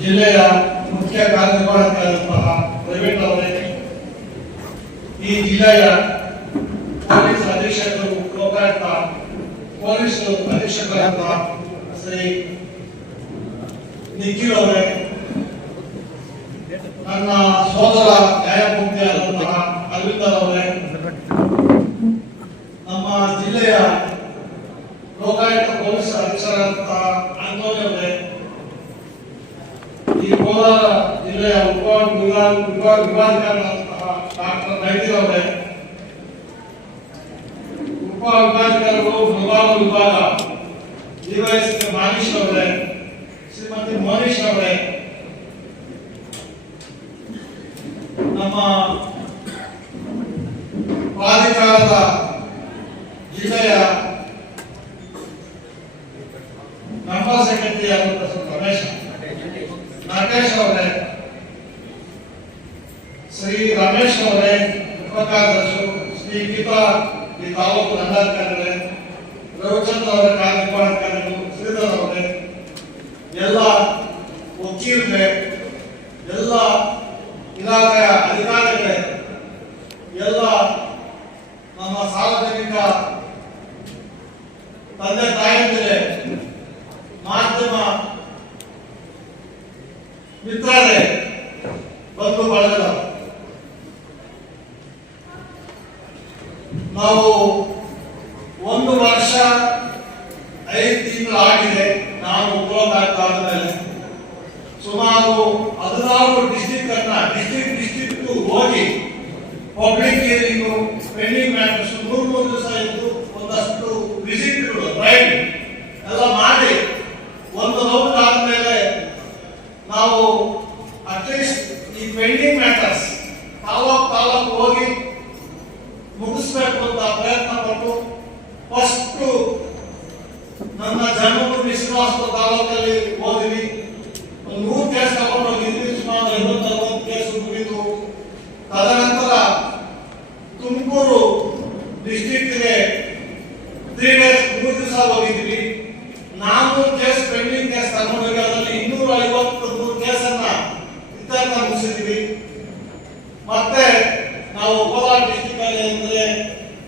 ಜಿಲ್ಲೆಯ ಮುಖ್ಯ ಕಾರ್ಯನಿರ್ವಾಹಕರಾದಂತಹ ಪ್ರವೀಣ್ ಅವರೇ, ಈ ಜಿಲ್ಲೆಯ ಪೊಲೀಸ್ ಅಧೀಕ್ಷಕರು, ಲೋಕಾಯುಕ್ತ ಪೊಲೀಸ್ ಅಧೀಕ್ಷಕರಾದಂತಹ ಶ್ರೀ ನಿಖಿಲ್ ಅವರೇ, ನನ್ನ ಸೋದರ ನ್ಯಾಯಮೂರ್ತಿಯಾದಂತಹ ಅರವಿಂದರ್ ಅವರೇ, ನಮ್ಮ ಜಿಲ್ಲೆಯ ಲೋಕಾಯುಕ್ತ ಪೊಲೀಸ್ ಅಧೀಕ್ಷಕರಾದಂತಹ ಆಂಟೋನಿ ಅವರೇ, ಈ ಕೋಲಾರ ಜಿಲ್ಲೆಯ ವಿಭಾಗಾಧಿಕಾರಿಗಳಾದಂತಹ ಡಾಕ್ಟರ್ ನೈತಿಲ್ ಅವರೇ, ಉಪವಿಭಾಗಾಧಿಕಾರಿಗಳು ಮೃಗಾಲ ವಿಭಾಗ ಡಿವೈಎಸ್ಪಿ ಮಾನೀಶ್ ಅವರೇ, ಶ್ರೀಮತಿ ಮೋನೀಶ್ ಅವರೇ, ನಮ್ಮ ಪ್ರಾಧಿಕಾರದ ಜಿಲ್ಲೆಯ ಮೆಂಬರ್ ಸೆಕ್ರೆಟರಿ ನಾಗೇಶ್ ಅವರೇ, ಶ್ರೀ ರಮೇಶ್ ಅವರೇ, ಉಪಕಾರ್ಯದರ್ಶಿಗಳು, ಶ್ರೀ ಗೀತಾ ಈ ತಾಲೂಕು ದಂಡಾಧಿಕಾರಿಗಳೇ, ರವಿಚಂದ್ರ ಅವರ ಕಾರ್ಯನಿರ್ವಾಹಕಾರಿಗಳು, ಶ್ರೀಧರ್ ಅವರೇ, ಎಲ್ಲ ವಕೀಲರೇ, ಎಲ್ಲ ಇಲಾಖೆಯ ಅಧಿಕಾರಿಗಳೇ, ಎಲ್ಲ ನಮ್ಮ ಸಾರ್ವಜನಿಕ ತಂದೆ ತಾಯಂದಿರೇ, ಮಾಧ್ಯಮ ಮಿತ್ರರೇ, ಬಂಧು ಬಳಗ, ನಾವು 1 ವರ್ಷ 5 ತಿಂಗಳು ಆಗಿದೆ. ನಾವು ಉಪಲೋಕಾಯುಕ್ತ ಆದ ಮೇಲೆ ಸುಮಾರು 16 ಡಿಸ್ಟ್ರಿಕ್ಟ್ ಹೋಗಿ ಪಬ್ಲಿಕ್ ಹಿಯರಿಂಗು, ಪೆಂಡಿಂಗ್ ಮ್ಯಾಟರ್ಸ್ 3 ದಿವಸ ಇದ್ದು ಒಂದಷ್ಟು ವಿಸಿಟ್ಗಳು ರೈಡ್ ಎಲ್ಲ ಮಾಡಿ ಒಂದು ರೌಂಡ್ ಆದ್ಮೇಲೆ ನಾವು ಅಟ್ಲೀಸ್ಟ್ ಈ ಪೆಂಡಿಂಗ್ ಮ್ಯಾಟರ್ಸ್ ತಾಲೂಕು ಹೋಗಿ ಮುಗಿಸ್ಬೇಕು ಅಂತ ಪ್ರಯತ್ನ ಪಟ್ಟು ಫಸ್ಟ್ ನನ್ನ ಜನ್ಮಭೂಮಿ ಶ್ರೀನಿವಾಸಪುರ ತಾಲೂಕಲ್ಲಿ ಹೋದ್ವಿ. ಒಂದು 3 ಕೇಸ್ ತಗೊಂಡೋಗಿದ್ವಿ. ಸುಮಾರು 50-60 ಕೇಸ್ ಮುಗಿದು ತದನಂತರ ತುಮಕೂರು ಡಿಸ್ಟ್ರಿಕ್ಟ್ಗೆ 3 ಡೇಸ್ 3 ದಿವಸ ಹೋಗಿದ್ವಿ. 400 ಕೇಸ್ ಪೆಂಡಿಂಗ್ ಕೇಸ್ ತಗೊಂಡೋಗಿ ಅದರಲ್ಲಿ 253 ಕೇಸನ್ನ ಇತ್ಯರ್ಥ ಮುಗಿಸಿದ್ವಿ. ಮತ್ತೆ ನಾವು ಕೋಲಾರ ಡಿಸ್ಟ್ರಿಕ್ಟ್ ಅಲ್ಲಿ ಅಂದ್ರೆ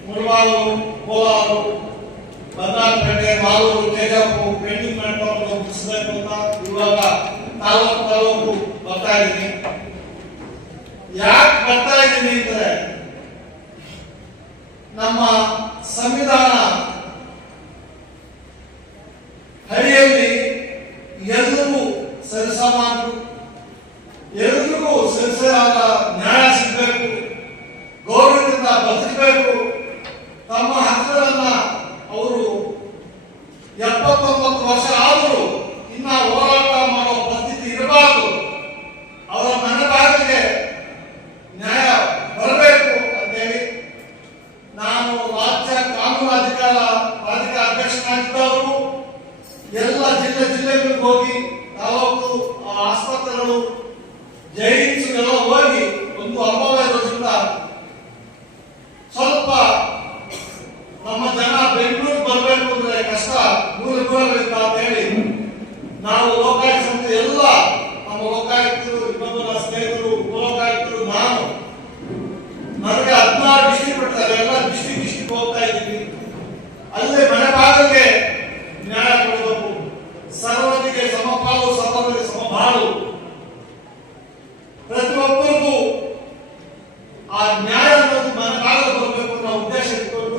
ಮುಳಬಾಗಿಲು, ಕೋಲಾರ, ಬಂಗಾರಪೇಟೆ, ಮಾಲೂರು, ಕೆಜಾಪುರ ಪೆಂಡಿಂಗ್ ಮ್ಯಾಟರ್ ಮುಗಿಸಬೇಕು ಅಂತ ಇವಾಗ ತಾಲೂಕು ಬರ್ತಾ ಇದ್ದೀನಿ. ಯಾಕೆ ಬರ್ತಾ ಇದ್ದೀನಿ ಅಂದ್ರೆ ನಮ್ಮ ಸಂವಿಧಾನ ಹರಿಯಲ್ಲಿ ಎಲ್ಲರಿಗೂ ಸರಿಸಮಾನರು, ಎಲ್ರಿಗೂ ಸರಿಸರಿಯಾದ ನ್ಯಾಯ ಸಿಗಬೇಕು, ಗೌರವದಿಂದ ಬದುಕಬೇಕು. ತಮ್ಮ ಹಕ್ಕುಗಳನ್ನ ಅವರು 79 ವರ್ಷ ಆದರೂ ಇನ್ನ ಹೋರಾಟ ಮಾಡೋ ಪರಿಸ್ಥಿತಿ ಇರಬಾರದು. ಅವರ ಮನೆ ಬಾಗಿಲಿಗೆ ನ್ಯಾಯ ಬರಬೇಕು ಅಂತೇಳಿ ನಾನು ರಾಜ್ಯ ಕಾನೂನು ಪ್ರಾಧಿಕಾರ ಅಧ್ಯಕ್ಷನಾಗಿದ್ದವರು ಎಲ್ಲ ಜಿಲ್ಲೆಗಳಿಗೆ ಹೋಗಿ ತಾಲೂಕು ಆಸ್ಪತ್ರೆಗಳು, ಜೈಲ್ಸ್ ಎಲ್ಲ ಹೋಗಿ ಒಂದು ಅನುಭವ ಇರೋದ್ರಿಂದ ಸ್ವಲ್ಪ ನಮ್ಮ ಜನ ಬೆಂಗಳೂರು ಬರಬೇಕು ಅಂದ್ರೆ ಕಷ್ಟ, ದೂರಗಳಿಂದ ಅಂತ ಹೇಳಿ ನಾವು ಲೋಕಾಯುಕ್ತ ಸಂಸ್ಥೆ ಎಲ್ಲ ನಮ್ಮ ಲೋಕಾಯುಕ್ತರು, ಇನ್ನೊಬ್ಬರ ಸ್ನೇಹಿತರು, ಉಪಲೋಕಾಯುಕ್ತರು, ನನಗೆ 16 ಡಿಸ್ಟ್ರಿಕ್ಟ್ ಬಿಡ್ತಾರೆ. ಎಲ್ಲ ಡಿಸ್ಟ್ರಿಕ್ಟ್ ಹೋಗ್ತಾ ಇದ್ದೀವಿ. ಅಲ್ಲೇ ಮನೆ ಭಾಗಕ್ಕೆ ನ್ಯಾಯ ಕೊಡಬೇಕು. ಸರ್ವರಿಗೆ ಸಮಪಾಲು, ಸರ್ವರಿಗೆ ಸಮಬಾಳು. ಪ್ರತಿಯೊಬ್ಬರಿಗೂ ಆ ನ್ಯಾಯ ಅನ್ನೋದು ಮನೆ ಭಾಗದ ಬರಬೇಕು ಅನ್ನೋ ಉದ್ದೇಶ ಇಟ್ಕೊಂಡು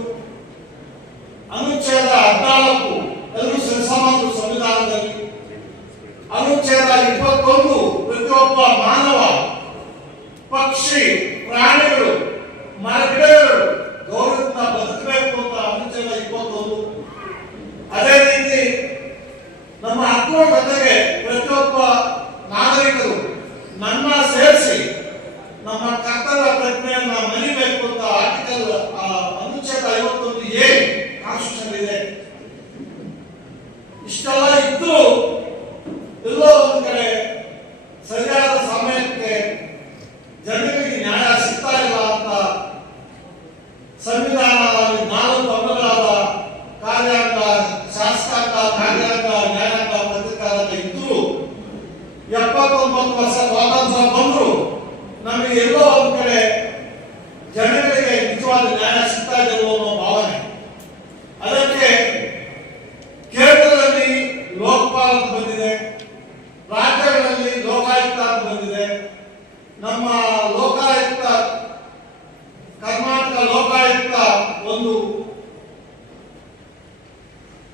ಅನುಚ್ಛೇದ 14 ಎಲ್ಲರೂ ಸರಿಸಮಾನರು ಸಂವಿಧಾನದಲ್ಲಿ, ಅನುಚ್ಛೇದ 21 ಪ್ರತಿಯೊಬ್ಬ ಮಾನವ, ಪಕ್ಷಿ, ಪ್ರಾಣಿಗಳು, ಮರಗಿಡಗಳು ಗೌರವದಿಂದ ಬದುಕಬೇಕು ಅಂತ ಅನುಚ್ಛೇದ 21. ಅದೇ ರೀತಿ ನಮ್ಮ ಹಕ್ಕುಗಳ ಜೊತೆಗೆ ಪ್ರತಿಯೊಬ್ಬ ನಾಗರಿಕರು ನನ್ನ ಸೇರಿಸಿ ನಮ್ಮ ಕರ್ತವ್ಯ ಪ್ರಜ್ಞೆಯನ್ನ ಮರಿಬೇಕು ಅಂತ ಆರ್ಟಿಕಲ್ ಅನುಚ್ಛೇದ 51A ಕಾನ್ಸ್ಟಿಟ್ಯೂಷನ್ ಇದೆ. ಇಷ್ಟೆಲ್ಲ ಇದ್ದು ಎಲ್ಲೋ ಒಂದು ಕಡೆ ಸರಿಯಾದ ಸಮಯಕ್ಕೆ ಜನರಿಗೆ ನ್ಯಾಯ ಸಿಗ್ತಾ ಇಲ್ಲ ಅಂತ ಸಂವಿಧಾನದಲ್ಲಿ 4 ಅಂಗಗಳಾದ ಕಾರ್ಯಾಂಗ, ಸ್ವಾತಂತ್ರ್ಯ ಬಂದ್ರು ನಮಗೆ ಎಲ್ಲೋ ಒಂದ್ ಕಡೆ ಜನಗಳಿಗೆ ನಿಜವಾದ ನ್ಯಾಯ ಸಿಗ್ತಾ ಇದೆ ಅನ್ನೋ ಭಾವನೆ. ಅದಕ್ಕೆ ಕೇಂದ್ರದಲ್ಲಿ ಲೋಕಪಾಲ್ ಅಂತ ಬಂದಿದೆ, ರಾಜ್ಯಗಳಲ್ಲಿ ಲೋಕಾಯುಕ್ತ ಅಂತ ಬಂದಿದೆ. ನಮ್ಮ ಲೋಕಾಯುಕ್ತ ಕರ್ನಾಟಕ ಲೋಕಾಯುಕ್ತ ಒಂದು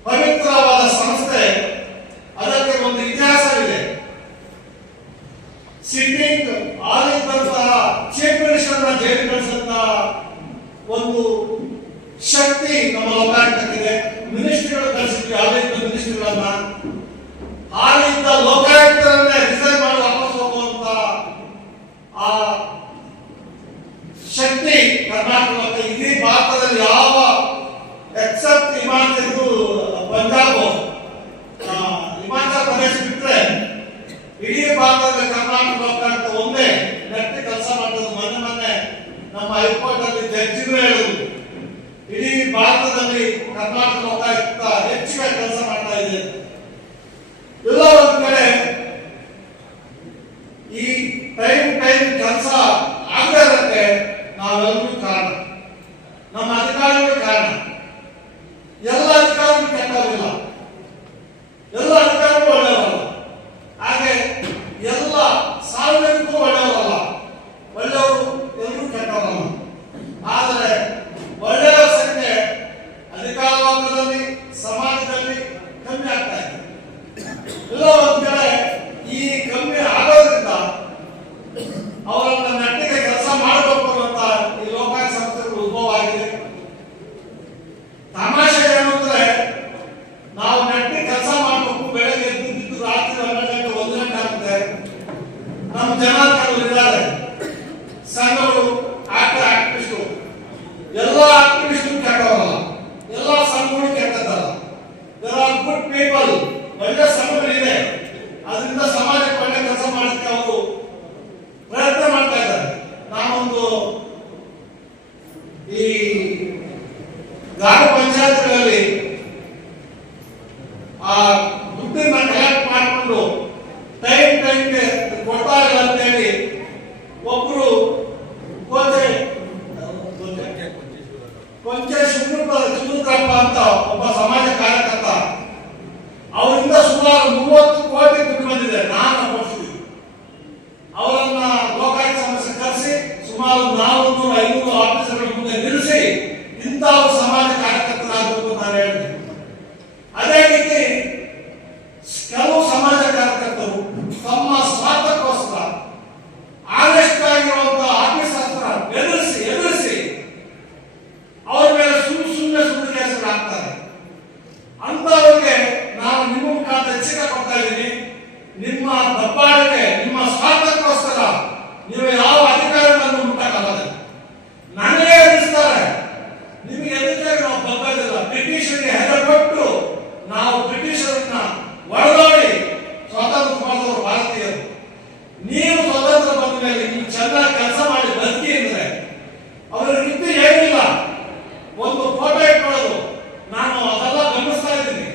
ಪವಿತ್ರವಾದ ಸಂಸ್ಥೆ. ಅದಕ್ಕೆ ಒಂದು ಇತಿಹಾಸವಿದೆ. ಸಿಟ್ಟಿಂಗ್ ಆಳಿದ್ದಂತಹ ಚೀಫ್ ಮಿನಿಸ್ಟರ್ನ ಜೈಲು ಕಳಿಸಿದಂತಹ ಒಂದು ಶಕ್ತಿ ನಮ್ಮ ಲೋಕಾಯುಕ್ತಕ್ಕಿದೆ. ಮಿನಿಸ್ಟ್ರಿಗಳು ಕಳಿಸಿದ್ವಿ, ಆಳಿದ್ದ ಮಿನಿಸ್ಟ್ರಿಗಳನ್ನ, ಆಳಿದ್ದ ಲೋಕಾಯುಕ್ತರನ್ನೇ ರಿಸೈನ್ ಮಾಡಿ ವಾಪಸ್ ಹೋಗುವಂತ ಆ ಶಕ್ತಿ ಕರ್ನಾಟಕ. ಇಡೀ ಭಾರತದಲ್ಲಿ ಯಾವ ಎಕ್ಸೆಪ್ಟ್ ಹಿಮಾಚಲ ಪಂಜಾಬ್ ಹಿಮಾಚಲ ಪ್ರದೇಶ ಬಿಟ್ಟರೆ ಇಡೀ ಭಾರತದಲ್ಲಿ ಕರ್ನಾಟಕ ಲೋಕಾಯುಕ್ತ ಒಂದೇ ಗಟ್ಟಿ ಕೆಲಸ ಮಾಡ್ತದೆ. ಮೊನ್ನೆ ನಮ್ಮ ಹೈಕೋರ್ಟ್ ಅಲ್ಲಿ ಜಡ್ಜಿಗಳು ಹೇಳುದು ಇಡೀ ಭಾರತದಲ್ಲಿ ಕರ್ನಾಟಕ ಲೋಕಾಯುಕ್ತ ಹೆಚ್ಚಿಗೆ ಕೆಲಸ ಮಾಡ್ತಾ ಇದೆ. ಎಲ್ಲ ಒಂದ್ ಕಡೆ ಈ ಟೈಮ್ ಕೆಲಸ ಆಗದೆ ಇರಕ್ಕೆ ನಾವೆಲ್ಲರೂ ಕಾರಣ, ನಮ್ಮ ಅಧಿಕಾರಿಗಳು ಕಾರಣ. ಎಲ್ಲ ಅಧಿಕಾರಿಗಳು ಕೆಟ್ಟವರಿಲ್ಲ, ಎಲ್ಲ ಅಧಿಕಾರಿಗಳು ಒಳ್ಳೆಯವರಲ್ಲ, ಹಾಗೆ ಎಲ್ಲ ಸಾರ್ವಜನಿಕರು ಒಳ್ಳೆಯವರಲ್ಲ, ಒಳ್ಳೆಯವರು ಎಲ್ಲರೂ ಕೆಟ್ಟವರಲ್ಲ. ಆದರೆ ಒಳ್ಳೆಯವರ ಸಂಖ್ಯೆ ಅಧಿಕಾರ ವರ್ಗದಲ್ಲಿ ಸಮಾಜದಲ್ಲಿ ಕಮ್ಮಿ ಆಗ್ತಾ ಇದೆ. ಎಲ್ಲ ಒಂದ್ ಕಡೆ ಈ ಕಮ್ಮಿ ಆಗೋದ್ರಿಂದ ಅವರನ್ನ ನೆಟ್ಟಿಗೆ ಕೆಲಸ ಮಾಡಬೇಕು ಅಂತ ಈ ಲೋಕಾಯುಕ್ತ ಸಂಸ್ಥೆಗಳು ಉದ್ಭವ ಆಗಿದೆ. ತಮಾಷೆ ಏನು ಅಂದ್ರೆ ನಾವು ನೆಟ್ಟಿಗೆ ಕೆಲಸ ಮಾಡಬೇಕು, ಬೆಳಗ್ಗೆ ಎದ್ದು ರಾತ್ರಿ 12 ಗಂಟೆ 1 ಗಂಟೆ ಆಗುತ್ತೆ. ನಮ್ಮ ಜನ ಇದ್ದಾರೆ, ಸಂಘಗಳು, ಆಕ್ಟಿವಿಸ್ಟು, ಎಲ್ಲ ಆಕ್ಟಿವಿಸ್ಟು ಕೆಟ್ಟವರಲ್ಲ, ಎಲ್ಲ ಸಂಘಗಳು ಕೆಟ್ಟದಲ್ಲ. ದೇರ್ ಆರ್ ಗುಡ್ ಪೀಪಲ್, ಒಳ್ಳೆ ಸಂಘಗಳಿದೆ, ಅದರಿಂದ ಸಮಾಜಕ್ಕೆ ಒಳ್ಳೆ ಕೆಲಸ ಮಾಡಲಿಕ್ಕೆ ಅವರು ಪ್ರಯತ್ನ ಮಾಡ್ತಾ ಇದ್ದಾರೆ. ನಾನೊಂದು ಈ ಗ್ರಾಮ ಪಂಚಾಯತ್ಗಳಲ್ಲಿ ಆ ದುಡ್ಡನ್ನ ಕಲೆಕ್ಟ್ ಮಾಡಿಕೊಂಡು ಟೈಮ್ಗೆ ಕೊಡ್ತಾ ಇಲ್ಲ ಅಂತೇಳಿ ಒಬ್ರು ಕೊಂಚೆ ಶಿವರುದ್ರಪ್ಪ ಅಂತ ಒಬ್ಬ ಸಮಾಜ ಕಾರ್ಯಕರ್ತ, ಅವರಿಂದ ಸುಮಾರು 30 ಕೋಟಿ ದುಡ್ಡು ಬಂದಿದೆ. ನಾನು ಕೊಡ್ತಿದ್ದೆ. ಅವರನ್ನ ಲೋಕಾಯುಕ್ತ ಸಮಸ್ಯೆ ಕರೆಸಿ ಸುಮಾರು 400-500 ಆಫೀಸರ್ಗಳ ಮುಂದೆ ನಿಲ್ಲಿಸಿ ಇಂತಹ ಸಮಾಜ ಕಾರ್ಯಕರ್ತರಾಗಬೇಕು ನಾನು ಹೇಳಿದೆ. ಅದೇ ರೀತಿ ಕೆಲವು ಸಮಾಜ ಕಾರ್ಯಕರ್ತರು ತಮ್ಮ ಸ್ವಾರ್ಥಕ್ಕೋಸ್ಕರ ಆನೆಸ್ಟ್ ಆಗಿರುವಂತಹ ಆಫೀಸರ್ನ ಎದುರಿಸಿ ಅವರ ಮೇಲೆ ಸುಳ್ಳು ಕೇಸುಗಳಾಗ್ತಾರೆ. ಅಂತವರಿಗೆ ನಾನು ನಿಮ್ಮ ಮುಖಾಂತರ ಎಚ್ಚರಿಕೆ ಕೊಡ್ತಾ ಇದ್ದೀನಿ. ನಿಮ್ಮ ದಬ್ಬಾಳಿಕೆ, ನಿಮ್ಮ ಸ್ವಾರ್ಥಕ್ಕೋಸ್ಕರ ನೀವು ಯಾವ ಅಧಿಕಾರವನ್ನು ಮುಟ್ಟಕ್ಕಾಗಲ್ಲ. ನನಗೆ ಎದುರಿಸ್ತಾರೆ, ನಿಮಗೆ ಎದುರಿಗೆ ನಾವು ದಬ್ಬದಿಲ್ಲ. ಬ್ರಿಟಿಷರಿಗೆ ಹೆದರ್ಕೊಟ್ಟು ನಾವು ಬ್ರಿಟಿಷರನ್ನ ಒಡೆದೋಡಿ ಸ್ವಾತಂತ್ರ್ಯ ಮಾಡಿದವರು ಭಾರತೀಯರು. ನೀವು ಸ್ವತಂತ್ರ ಬಂದ ಮೇಲೆ ನೀವು ಚೆನ್ನಾಗಿ ಕೆಲಸ ಮಾಡಿ ಬದುಕಿ ಅಂದ್ರೆ ಅವರ ವೃತ್ತಿ ಏನಿಲ್ಲ. ಒಂದು ಫೋಟೋ ಇಟ್ಕೊಳ್ಳೋದು, ನಾನು ಅದೆಲ್ಲ ಗಮನಿಸ್ತಾ ಇದ್ದೀನಿ.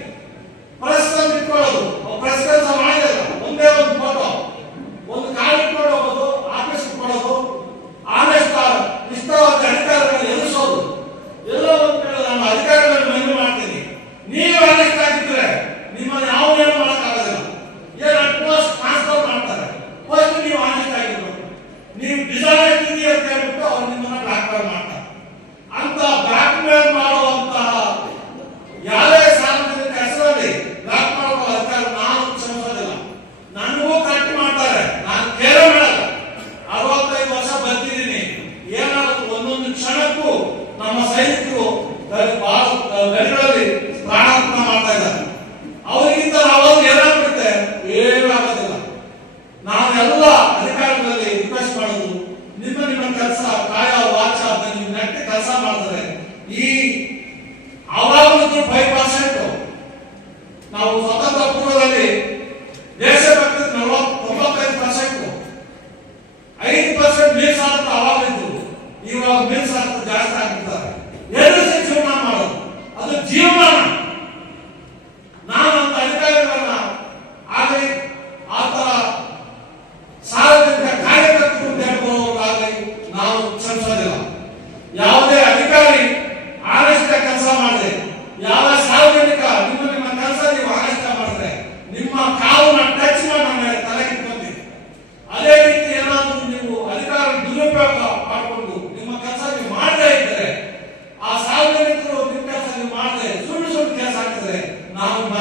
ಪ್ರೆಸ್ ಅಲ್ಲಿ ಇಟ್ಕೊಳ್ಳೋದು, ಪ್ರೆಸ್ ಕೆಲಸ ಮಾಡಿಲ್ಲ, ಒಂದೇ ಒಂದು ಫೋಟೋ, ಒಂದು ಕಾರ್ಡ್ ಇಟ್ಕೊಂಡು ಹೋಗೋದು, ಆಫೀಸ್ ಇಟ್ಕೊಳ್ಳೋದು, ಆನೆಸ್ಟ್ ಇಷ್ಟವಾದ ಅಧಿಕಾರಿಗಳನ್ನು ಎದುರಿಸೋದು. ಎಲ್ಲ ಒಂದು ಕಡೆ ನಾನು ಅಧಿಕಾರಿಗಳನ್ನು ಮನವಿ ಮಾಡ್ತೀನಿ, ನೀವು ಆನೆಸ್ಟ್ ಆಗಿದ್ರೆ ನಿಮ್ಮನ್ನು ಯಾವ ಏನು ಮಾಡೋಕ್ಕಾಗೋದಿಲ್ಲ. ಏನು ಅಟ್ಮೋಸ್ಟ್ ಟ್ರಾನ್ಸ್ಫರ್ ಮಾಡ್ತಾರೆ, ಫಸ್ಟ್ ನೀವು ಆನೆಸ್ಟ್ ಆಗಿರ್ಬೇಕು. ನೀವು ಡಿಸಾನೆಸ್ಟ್ ಇದೆಯಾ ಅಂತ ಹೇಳ್ಬಿಟ್ಟು ಅವ್ರು ನಿಮ್ಮನ್ನ ಬ್ಲಾಕ್ ಮೇಲ್ ಮಾಡ್ತಾರೆ. ಅಂತ ಬ್ಲಾಕ್ ಮೇಲ್ ಮಾಡುವಂತಹ ಯಾವುದೇ ಸಾರ್ವಜನಿಕ ಹೆಸರಲ್ಲಿ ಬ್ಲಾಕ್ ಮಾಡುವ ಅಧಿಕಾರ ನಾನು ಕ್ಷಮಿಸೋದಿಲ್ಲ. ನನಗೂ ಕಟ್ ಮಾಡ್ತಾರೆ, ನಾನು ಕೇಳ ಮಾಡಲ್ಲ. 65 ವರ್ಷ ಬದುಕಿದ್ದೀನಿ. ಏನಾಗುತ್ತೆ ಒಂದೊಂದು ಕ್ಷಣಕ್ಕೂ ನಮ್ಮ ಸೈನಿಕರು ಗಡಿಗಳಲ್ಲಿ ಪ್ರಾಣಾರ್ಪಣೆ ಮಾಡ್ತಾ ಇದ್ದಾರೆ. ಅವರಿಗಿಂತ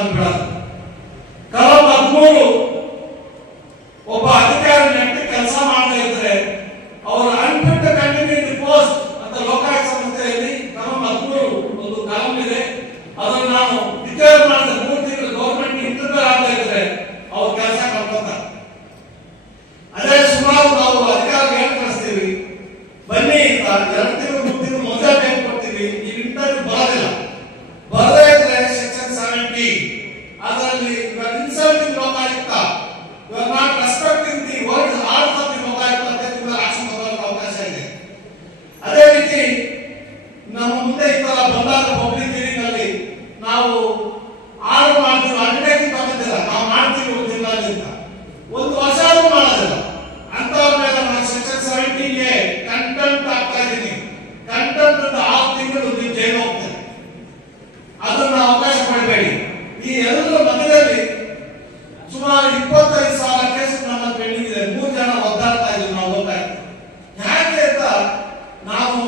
ನಾನು ಬಿಡೋದು. ಕಲಂ 13 ಒಬ್ಬ ಅಧಿಕಾರಿ ನೆಟ್ಟಿ ಕೆಲಸ ಮಾಡ್ತಾ ಇದ್ರೆ ಅವರು ಅನ್ಫಿಟ್ ಕಂಟಿನ್ಯೂ ಇನ್ ಪೋಸ್ಟ್ ಅಂತ ಲೋಕಾಯುಕ್ತ ಸಂಸ್ಥೆಯಲ್ಲಿ ಕಲಂ 13 ಒಂದು ಕಲಂ ಇದೆ. ಅದನ್ನು ನಾನು ಡಿಕ್ಲೇರ್ ಮಾಡಿದ್ರೆ 3 ತಿಂಗಳು ಗೌರ್ಮೆಂಟ್ ಇಂಟರ್ಫಿಯರ್ ಆಗ್ತಾ ಇದ್ರೆ ಅವ್ರ ಕೆಲಸ ಕಳ್ಕೊತಾರೆ. ಅದೇ ಸುಮಾರು ನಾವು ಅಧಿಕಾರಿ ಏನು ಕಳಿಸ್ತೀವಿ, ಬನ್ನಿ ಅಂತ 2 ತಿಂಗಳು 3 ತಿಂಗಳು ಮೊದಲೇ ಟೈಮ್ ಕೊಡ್ತೀವಿ, ನೀವು ಇಂಟರ್ವ್ಯೂ ಬರೋದಿಲ್ಲ. ಬರದೇ ಇದ್ರೆ ಸೆಕ್ಷನ್ 70 ಅದರಲ್ಲಿ insulting Lokayukta, you are not respecting the words orders of the Lokayukta ಅಂತ ನಿಮಗೆ ಆಕ್ಷನ್ ತಗೊಳ್ಳೋಕೆ ಅವಕಾಶ ಇದೆ. ಅದೇ ರೀತಿ ನಮ್ಮ ಮುಂದೆ ಈ ತರ ಬಂದಾಗ ಪಬ್ಲಿಕ್ ಹಿಯರಿಂಗ್ ಅಲ್ಲಿ ನಾವು ಆರ್ಡರ್ ಮಾಡ್ತೀವಿ, ಅಂಡರ್ಟೇಕಿಂಗ್ ತಗೊಂಡಿಲ್ಲ, ನಾವು ಮಾಡ್ತೀವಿ ಗೊತ್ತಿಲ್ಲ ಅಂತ 1 ವರ್ಷ ಆದ್ರೂ ಮಾಡೋದಿಲ್ಲ. ಅಂತವ್ರ ಮೇಲೆ ನಾನು ಸೆಕ್ಷನ್ 17 ಕಂಟೆಂಪ್ಟ್ ಆಗ್ತಾ ಇದ್ದೀನಿ. ಕಂಟೆಂಪ್ಟ್ ಅಂತ 6 ತಿಂಗಳು ನೀವು ಜೈಲು ಹೋಗ್ತೀರಿ. ಅದನ್ನ ಅವಕಾಶ ಮಾಡಬೇಡಿ. ಈ ಎಲ್ಲರ ಮಧ್ಯದಲ್ಲಿ ಸುಮಾರು 25,000 ಕೇಸ್ ನಮ್ಮ ಪೆಂಡಿಂಗ್ ಇದೆ. 3 ಜನ ಒದ್ದಾಡ್ತಾ ಇದ್ದೀವಿ ನಾವು ಹೋಗ್ತಾಯಿದ್ದೀವಿ. ಯಾಕೆ ಅಂತ ನಾವು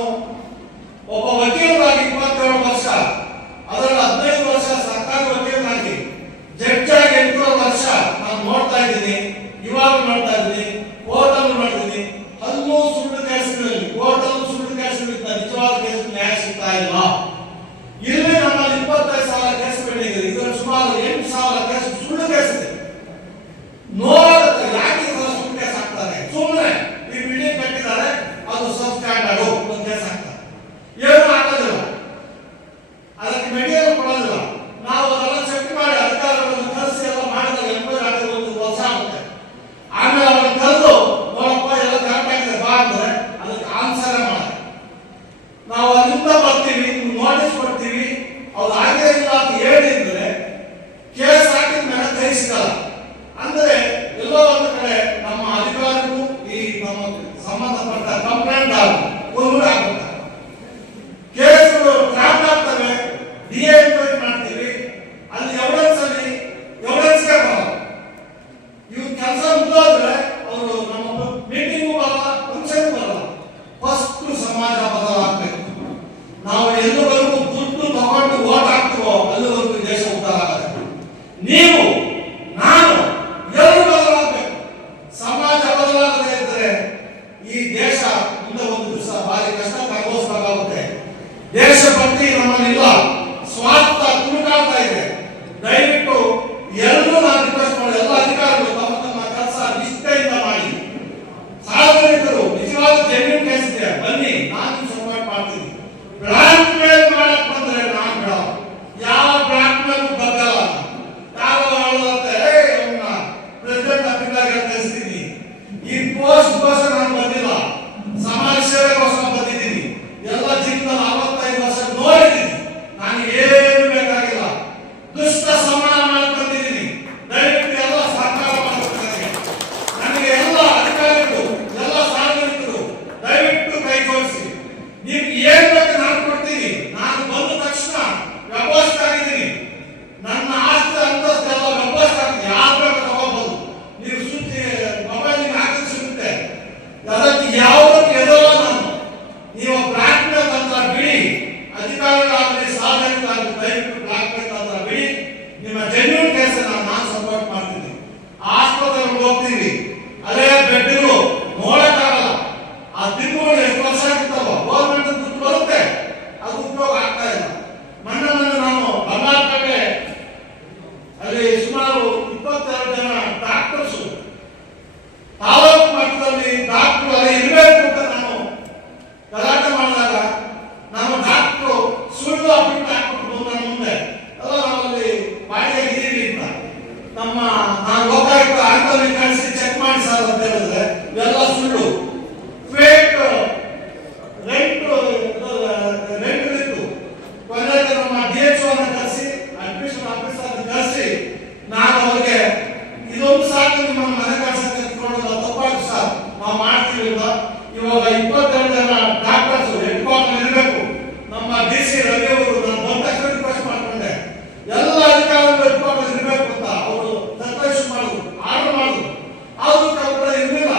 ಒಬ್ಬ ವಕೀಲರಾಗಿ 27 ವರ್ಷ, ಅದರಲ್ಲಿ 15 ವರ್ಷ ಸರ್ಕಾರಿ ವಕೀಲರಾಗಿ, ಜಡ್ಜ್ ಆಗಿ 8 ವರ್ಷ ನಾನು ನೋಡ್ತಾ ಇದ್ದೀನಿ. ಇವಾಗ ನೋಡ್ತಾ ಇದ್ದೀನಿ, ಕೋರ್ಟ್ ಅಲ್ಲೂ ನೋಡ್ತೀನಿ. ಹಲವು ಸುಳ್ಳು ಕೇಸುಗಳಲ್ಲಿ, ಕೋರ್ಟ್ ಅಲ್ಲೂ ಸುಳ್ಳು ಕೇಸುಗಳಿಂದ ನಿಜವಾದ ಕೇಸ್ ನ್ಯಾಯ ಸಿಗ್ತಾ ಇಲ್ಲ. ಇಲ್ಲಿ ನಮ್ಮಲ್ಲಿ 25,000 ಕೇಸ್ ಪೆಂಡಿಂಗ್ ಇದೆ. ಇದರಲ್ಲಿ ಸುಮಾರು 8,000 ಕೇಸ್ ಸುಳ್ಳು ಕೇಸ್ ಇದೆ. ನೋಡುತ್ತೆ ಯಾಕೆ ಸುಳ್ಳು ಕೇಸ್ ಹಾಕ್ತಾರೆ? ಸುಮ್ಮನೆ ಈ ಬಿಲ್ಡಿಂಗ್ ಕಟ್ಟಿದ್ದಾರೆ, ಅದು ಸಬ್ ಸ್ಟ್ಯಾಂಡರ್ಡ್ ಒಂದು ಕೇಸ್ ಹಾಕ್ತಾರೆ, ಏನು ಹಾಕೋದಿಲ್ಲ, ಅದಕ್ಕೆ ಮೆಟೀರಿಯಲ್ ಕೊಡೋದಿಲ್ಲ. ನಾವು ಅದೆಲ್ಲ ಚೆಕ್ ಮಾಡಿ ಅಧಿಕಾರಿಗಳನ್ನು ಕರೆಸಿ ಎಲ್ಲ ಮಾಡಿದಾಗ ಎಂಕ್ವೈರಿ ಆಗಿ 1 ವರ್ಷ ಆಗುತ್ತೆ. ಆಮೇಲೆ ಅವ್ರನ್ನ ಕರೆದು ನೋಡಪ್ಪ ಎಲ್ಲ ಕರೆಕ್ಟ್ ಆಗಿದೆ ಬಾ ಅಂದ್ರೆ ಅದಕ್ಕೆ ಆನ್ಸರೇ ಮಾಡಿ. ನಾವು ಅಲ್ಲಿಂದ ಬರ್ತೀವಿ, ನೋಟಿಸ್ ಕೊಡ್ತೀವಿ, ಅವ್ರು ಹಾಗೆ ಇಲ್ಲ ಅಂತ ಹೇಳಿದ್ರೆ ಕೇಸ್ ಹಾಕಿದ ಮೇಲೆ ಕೈ ಸಿಗಲ್ಲ. ಅಂದ್ರೆ ಎಲ್ಲೋ ಒಂದು ಕಡೆ ನಮ್ಮ ಅಧಿಕಾರಿಗಳು ಈ ನಮ್ಮ ಸಂಬಂಧಪಟ್ಟ ಕಂಪ್ಲೇಂಟ್ ಒಂದು ಆಗ್ಬಿಡ್ತಾರೆ. ಕೇಸ್ಗಳು ಕ್ರಾಫ್ಟ್ ಆಗ್ತವೆ, ಡಿಎ ಎನ್ಕ್ವೈರಿ ಮಾಡ್ತೀವಿ, ಅಲ್ಲಿ ಎವಿಡೆನ್ಸ್ ಅಲ್ಲಿ ಎವಿಡೆನ್ಸ್ಗೆ ಬರಲ್ಲ. ಇವ್ರು ಕೆಲಸ ಮುಗಿದೋದ್ರೆ ಅವರು ನಮ್ಮ ಮೀಟಿಂಗು ಬರಲ್ಲ, ಫಂಕ್ಷನ್ ಬರಲ್ಲ. ಫಸ್ಟ್ ಸಮಾಜ ಬದಲಾಗಬೇಕು. ನಾವು ಎಲ್ಲವರೆಗೂ ದುಡ್ಡು ತಗೊಂಡು ಓಟ್ ಹಾಕ್ತೀವೋ ಅಲ್ಲಿವರೆಗೂ ದೇಶ ಉದ್ಧಾರ ಆಗುತ್ತೆ. ನೀವು ನಾನು ಎಲ್ಲರೂ ಬದಲಾಗಬೇಕು. ಸಮಾಜ ಬದಲಾಗದೇ ಇದ್ರೆ ಈ ದೇಶ ಮುಂದೆ ಒಂದು ದಿವಸ ಭಾರಿ ಕಷ್ಟ ಅನುಭವಿಸಬೇಕಾಗುತ್ತೆ. ದೇಶಭಕ್ತಿ ನಮ್ಮಲ್ಲಿಲ್ಲ, ಸ್ವಾರ್ಥ ತುಳುಕಾಗ್ತಾ ಇದೆ. ದಯವಿಟ್ಟು ಎಲ್ಲರೂ ನಾನು ರಿಕ್ವೆಸ್ಟ್ ಮಾಡಿ, ಎಲ್ಲ ಅಧಿಕಾರಿಗಳು ತಮ್ಮ ತಮ್ಮ ಕೆಲಸ ನಿಷ್ಠೆಯಿಂದ ಮಾಡಿ. ಸಾರ್ವಜನಿಕರು ನಿಜವಾದ ಜೆನ್ಯೂನ್ ಕೇಸ್ ಇದೆ, ಬನ್ನಿ ನಾನು ಸಪೋರ್ಟ್ ಮಾಡ್ತೀನಿ. ಬ್ಲಾಕ್ ಮೇಲ್ ಮಾಡಕ್ ಬಂದ್ರೆ ನಾನು ಬಿಡೋ, ಯಾವ ಬ್ಲಾಕ್ ಮೇಲ್ ಬಗ್ಗಲ್ಲ. ಯಾರೋ ಹೇಳೋದಂತೆ ಪ್ರೆಸಿಡೆಂಟ್ ಅಭಿಪ್ರಾಯ ಕಳಿಸ್ತೀನಿ, ಈ ಪೋಸ್ಟ್ ಗೋಸ್ಕರ ನಾನು ಬಂದಿಲ್ಲ, ಸಮಾಜ ಸೇವೆಗೋಸ್ಕರ ಬಂದಿದ್ದೀನಿ. ಎಲ್ಲ ಜೀವನದಲ್ಲಿ 45 ವರ್ಷ ನೋಡಿದ್ದೀನಿ, ನನಗೆ ಏನು ಬೇಕಾಗಿಲ್ಲ, ದುಷ್ಟ ಸಮಾನ ಮಾಡಿ ಬಂದಿದ್ದೀನಿ. ದಯವಿಟ್ಟು ಎಲ್ಲ ಸಹಕಾರ ಮಾಡಬೇಕು. ನನಗೆ ಎಲ್ಲ ಅಧಿಕಾರಿಗಳು, ಎಲ್ಲ ಸಾರ್ವಜನಿಕರು ದಯವಿಟ್ಟು ಕೈ ಜೋಡಿಸಿ. ನಿಮ್ಗೆ ಏನ್ ಬೇಕು ನಾನು ಕೊಡ್ತೀನಿ. ನಾನು ಬಂದ ತಕ್ಷಣ ವ್ಯವಸ್ಥೆ ಆಗಿದ್ದೀನಿ. ನನ್ನ ಆಸ್ತಿ ಅಂತಸ್ತು ಎಲ್ಲ ವ್ಯವಸ್ಥೆ ಆಗ್ತದೆ. ಯಾರು ಬೇಕು ತಗೋಬಹುದು. ನೀವು ಸುದ್ದಿ ಮೊಬೈಲ್ ಹಾಕಿ ಸಿಗುತ್ತೆ. ಅದಕ್ಕೆ ಯಾವುದಕ್ಕೆ ಎದುರಲ್ಲ ನಾನು. ನೀವು ಬ್ಲಾಕ್ ಮೇಲ್ ತಂತ್ರ ಬಿಡಿ. ಅಧಿಕಾರಿಗಳಾಗಲಿ ಸಾರ್ವಜನಿಕರಾಗಲಿ ದಯವಿಟ್ಟು ಬ್ಲಾಕ್ ಮೇಲ್ ತಂತ್ರ ಬಿಡಿ. ನಿಮ್ಮ ಜೆನ್ಯೂನ್ ಕೇಸ್ ನಾನು ಸಪೋರ್ಟ್ ಮಾಡ್ತೀನಿ. ಆಸ್ಪತ್ರೆಗೆ ಹೋಗ್ತೀವಿ, ಅದೇ ಬೆಡ್ಗಳು ನೋಡಕ್ಕಾಗಲ್ಲ. ಆ ದಿನಗಳು ಎಷ್ಟು ವರ್ಷ ಆಗಿರ್ತಾವ, ಗೌರ್ಮೆಂಟ್ ದುಡ್ಡು ಬರುತ್ತೆ, ಅದು ಉಪಯೋಗ ಆಗ್ತಾ ಇಲ್ಲ. ಮೊನ್ನೆ ನಾನು ಬಂಗಾರಪೇಟೆ ಅಲ್ಲಿ ಸುಮಾರು 22 ಜನ ಡಾಕ್ಟರ್ಸ್ ತಾಲೂಕು ಮಟ್ಟದಲ್ಲಿ ಡಾಕ್ಟರ್ ಅಲ್ಲಿ ಇರಬೇಕು ಅಂತ ನಾನು ಗಲಾಟೆ ಮಾಡಿದಾಗ ನಮ್ಮ ಡಾಕ್ಟರ್ ಸುಳ್ಳು ಅಪ್ಡೇಟ್ ಹಾಕ್ಬಿಟ್ಟು ನನ್ನ ಮುಂದೆ ಎಲ್ಲ ನಾವಲ್ಲಿ ಬಾಡಿಗೆ ಇದೀವಿ ಅಂತ ನಮ್ಮ ನಾನು ಲೋಕಾಯುಕ್ತ ಆಂತಲ್ಲಿ ಕಳಿಸಿ ಚೆಕ್ ಮಾಡಿ ಸರ್ ಅಂತ ಹೇಳಿದ್ರೆ ಎಲ್ಲ ಸುಳ್ಳು, ಫೇಕ್ ರೆಂಟ್ ಇತ್ತು. ಕೊನೆಗೆ ನಮ್ಮ DHO ಅನ್ನು ಕರೆಸಿ, ಅಡ್ಮಿಷನ್ ಆಫೀಸರ್ ಕರೆಸಿ ನಾನು ಅವರಿಗೆ ಇದೊಂದು ಸಾಕು ನಿಮ್ಮ ಮನೆ ಕಳ್ಸಕ್ಕೆ ತಪ್ಪಾಗಿ ಸರ್ ನಾವು ಮಾಡ್ತೀವಿ ಅಂತ. ಇವಾಗ 22 ಜನ ಡಾಕ್ಟರ್ಸ್ ಹೆಡ್ ಕ್ವಾರ್ಟರ್ ಇರಬೇಕು. ನಮ್ಮ DC ರವಿ ಅವರು ನಾನು ಬಂದ ತಕ್ಷಣ ರಿಕ್ವೆಸ್ಟ್ ಮಾಡ್ಕೊಂಡೆ, ಎಲ್ಲ ಅಧಿಕಾರಿಗಳು ಹೆಡ್ ಕ್ವಾರ್ಟರ್ ಇರಬೇಕು ಅಂತ. ಅವರು ಸತ್ಯಾಶ ಮಾಡುದು, ಆರ್ಡರ್ ಮಾಡುದು, ಆದ್ರೂ ಕೂಡ ಇರಲಿಲ್ಲ.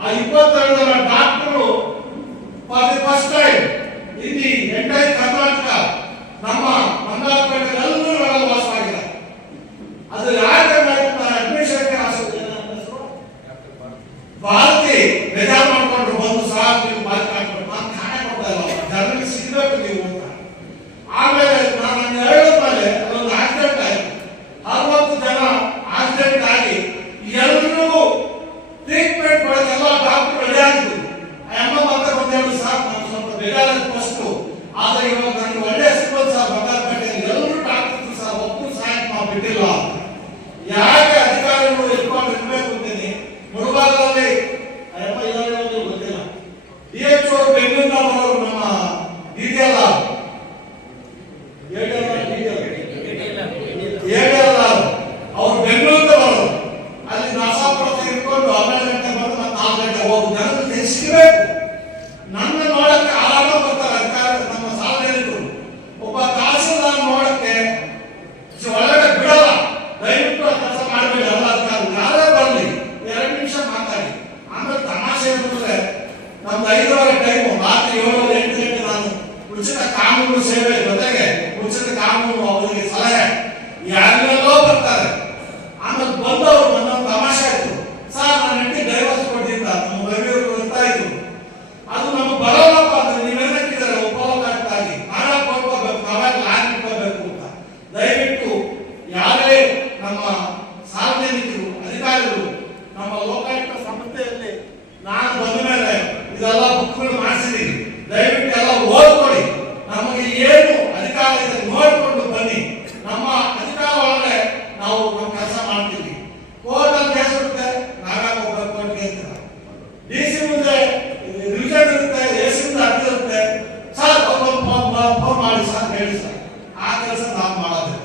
ಆ 22 ಜನ doctor for the first time in the entire Karnataka ನಮ್ಮ ಬಂಗಾರಪೇಟೆ ಎಲ್ಲರೂ ವಾಸವಾಗಿದ್ದಾರೆ. ಬಿಟ್ಟಿಲ್ಲ. ಯಾಕೆ ಅಧಿಕಾರಿಗಳು ಇಟ್ಕೊಂಡಿರ್ಬೇಕು ಅಂತೀನಿ. ಮುಳುಬಾಗಲಲ್ಲಿ ಗೊತ್ತಿಲ್ಲ, DHO ಬೆಂಗಳೂರಿನ ಬರೋರು ನಮ್ಮ DDL ಅವ್ರು ಬೆಂಗಳೂರಿಂದ ಬರೋರು. ಅಲ್ಲಿ ನರಸಾಪುರ ಇಟ್ಕೊಂಡು 12 ಗಂಟೆ ಬಂದು ಮತ್ತೆ 4 ಗಂಟೆ ಹೋಗುದು. ಜನರು ಸಿಗಬೇಕು. ನನ್ನ ನೋಡಕ್ಕೆ ಆರಾಮ ಬರ್ತಾರೆ ಅಧಿಕಾರಿ, ನಮ್ಮ ಸಾರ್ವಜನಿಕರು. ಒಬ್ಬ ತಹಸೀಲ್ದಾರ್ ನೋಡಕ್ಕೆ ಒಳಗಡೆ ಬಿಡಲ್ಲ. ದಯವಿಟ್ಟು ಕೆಲಸ ಮಾಡಬೇಡಿ. ಎಲ್ಲ ಅಧಿಕಾರಿಗಳು ಯಾರೇ ಬರಲಿ 2 ನಿಮಿಷ ಮಾತಾಡಿ. ಆಮೇಲೆ ತಮಾಷೆ ಅಂತಂದ್ರೆ ನಮ್ದು 5:30 ಟೈಮು, ರಾತ್ರಿ 7 8 ಗಂಟೆ ನಾನು ಉಚಿತ ಕಾನೂನು ಸೇವೆ ಜೊತೆಗೆ ಉಚಿತ ಕಾನೂನು ಅವರಿಗೆ ಸಲಹೆ ಯಾರೆಲ್ಲೋ ಬರ್ತಾರೆ. ಆಮೇಲೆ ಬಂದವರು ನನ್ನ ತಮಾಷೆ ಆಯ್ತು, ಸರ್ ನನ್ನ ಹೆಂಡತಿ ಡೈವರ್ಸ್ ಕೊಟ್ಟಿದ್ದ ನಮ್ಮ ರವಿಯವರು ಬರ್ತಾ ಇದ್ರು, ಅದು ನಮಗೆ ಬರೋಲ್ಲಪ್ಪ ಅಂದ್ರೆ ನೀವೇನಕ್ಕಿದ್ದಾರೆ ಉಪಲೋಕಾಗಿ ನಾವೇ ಕೊಡ್ಕೋಬೇಕು, ನಾವೇ ಲಾನ್ ಇಟ್ಕೋಬೇಕು ಅಂತ. ದಯವಿಟ್ಟು ಯಾರೇ ನಮ್ಮ ಸಾರ್ವಜನಿಕರು ಅಧಿಕಾರಿಗಳು ನಮ್ಮ ಲೋಕಾಯುಕ್ತ ಸಂಸ್ಥೆಯಲ್ಲಿ ನಾನು ಬಂದ ಮೇಲೆ ಇದೆಲ್ಲ ಬುಕ್ಗಳು ಮಾಡಿಸಿದೀನಿ. ದಯವಿಟ್ಟು ಎಲ್ಲ ಓದ್ಕೊಡಿ. ನಮಗೆ ಏನು ಅಧಿಕಾರ ಇದೆ ನೋಡ್ಕೊಂಡು ಬನ್ನಿ. ನಮ್ಮ ಅಧಿಕಾರ ಒಳಗೆ ನಾವು ನಮ್ಮ ಕೆಲಸ ಮಾಡ್ತೀವಿ. ಕೋರ್ಟ್ ಅಲ್ಲಿ ಕೇಸ್ ಇರುತ್ತೆ, ನಾವೇ ಹೋಗ್ಬೇಕು ಅಂತ ಹೇಳ್ತೀರ. DC ಮುಂದೆ ರಿವಿಷನ್ ಇರುತ್ತೆ, AC ಮುಂದೆ ಅರ್ಜಿ ಇರುತ್ತೆ. ಸರ್ ಫೋನ್ ಮಾಡಿ ಸರ್ ಹೇಳಿ ಸರ್. ಆ ಕೆಲಸ ನಾವು ಮಾಡೋದು.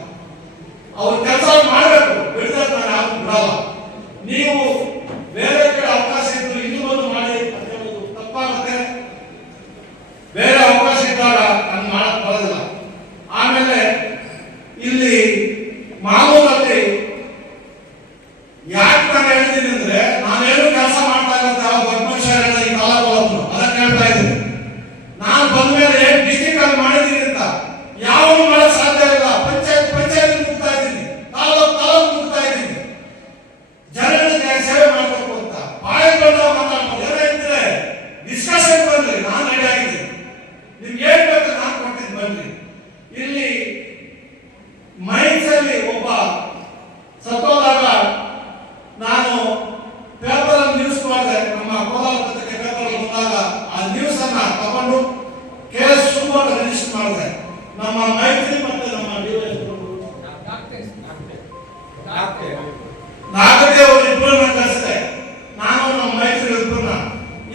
ಅವ್ರ ಕೆಲಸ ಮಾಡಬೇಕು, ಬಿಡದೆ ನಾನು ಯಾರು ಬಿಡಲ್ಲ. ನೀವು ಬೇರೆ ಕಡೆ ಅವಕಾಶ ಇದ್ದು ಇನ್ನೂ ಒಂದು ಮಾಡಿ ಅಂತ ಹೇಳೋದು ತಪ್ಪಾಗುತ್ತೆ. ಬೇರೆ ಅವಕಾಶ ಇದ್ದಾಗ ನಾನು ಮಾಡಕ್ ಬರೋದಿಲ್ಲ. ಆಮೇಲೆ ಇಲ್ಲಿ ಮಾಮೂಲಲ್ಲಿ ಯಾಕೆ ನಾನು ಹೇಳ್ತೀನಿ ಅಂದ್ರೆ, ನಾನೇನು ಕೆಲಸ ಮಾಡ್ತಾ ಇರೋದು ಯಾವ ದೊಡ್ಡ ಮನುಷ್ಯ ಹೇಳಿದ ಈ ಕಾಲ ಬರೋದು ಅದಕ್ಕೆ ಹೇಳ್ತಾ ಇದ್ದೀನಿ. ನಾನು ಬಂದ್ಮೇಲೆ ಏನ್ ಡಿಸ್ಟ್ರಿಕ್ಟ್ ಅಲ್ಲಿ ಮಾಡಿದೀನಿ ಅಂತ ಯಾವನು ಮಾಡಕ್ ಸಾಧ್ಯ ಇಲ್ಲ. ಪಂಚಾಯತ್ ಮುಗ್ತಾ ಇದ್ದೀನಿ, ತಾಲೂಕು ಮುಗ್ತಾ ಇದ್ದೀನಿ. ಜನರಿಗೆ ಸೇವೆ ಮಾಡಬೇಕು ಅಂತ ಬಾಳೆ ಬಂದವ ಮಾತಾಡ್ಬೋದು. ಏನಾಯ್ತಿದ್ರೆ ಡಿಸ್ಕಷನ್ ಬಂದ್ರಿ, ನಾನು ರೆಡಿ ಆಗಿದ್ದೀನಿ. ನಿಮ್ಗೆ ಏನ್ ಬೇಕು ನಾನು ಕೊಟ್ಟಿದ್ದು ಬನ್ನಿ. ಇಲ್ಲಿ ಮೈನ್ಸ್ ಅಲ್ಲಿ ಒಬ್ಬ ಸತ್ತೋದಾಗ ನಾನು ಪೇಪರ್ ಅಲ್ಲಿ ನ್ಯೂಸ್ ಮಾಡಿದೆ. ನಮ್ಮ ಕೋಲಾರ ಪತ್ರಿಕೆ ಪೇಪರ್ ಬಂದಾಗ ಆ ನ್ಯೂಸ್ ಅನ್ನ ತಗೊಂಡು ಕೇಸ್ ಶುರುವಾಗಿ ರಿಜಿಸ್ಟರ್ ಮಾಡಿದೆ. ನಮ್ಮ ಮೈತ್ರಿ ಮತ್ತೆ ನಮ್ಮ ನಾಗದೇವರು ಇಬ್ಬರನ್ನ ಕಳಿಸಿದೆ. ನಾನು ನಮ್ಮ ಮೈತ್ರಿ ಇಬ್ಬರನ್ನ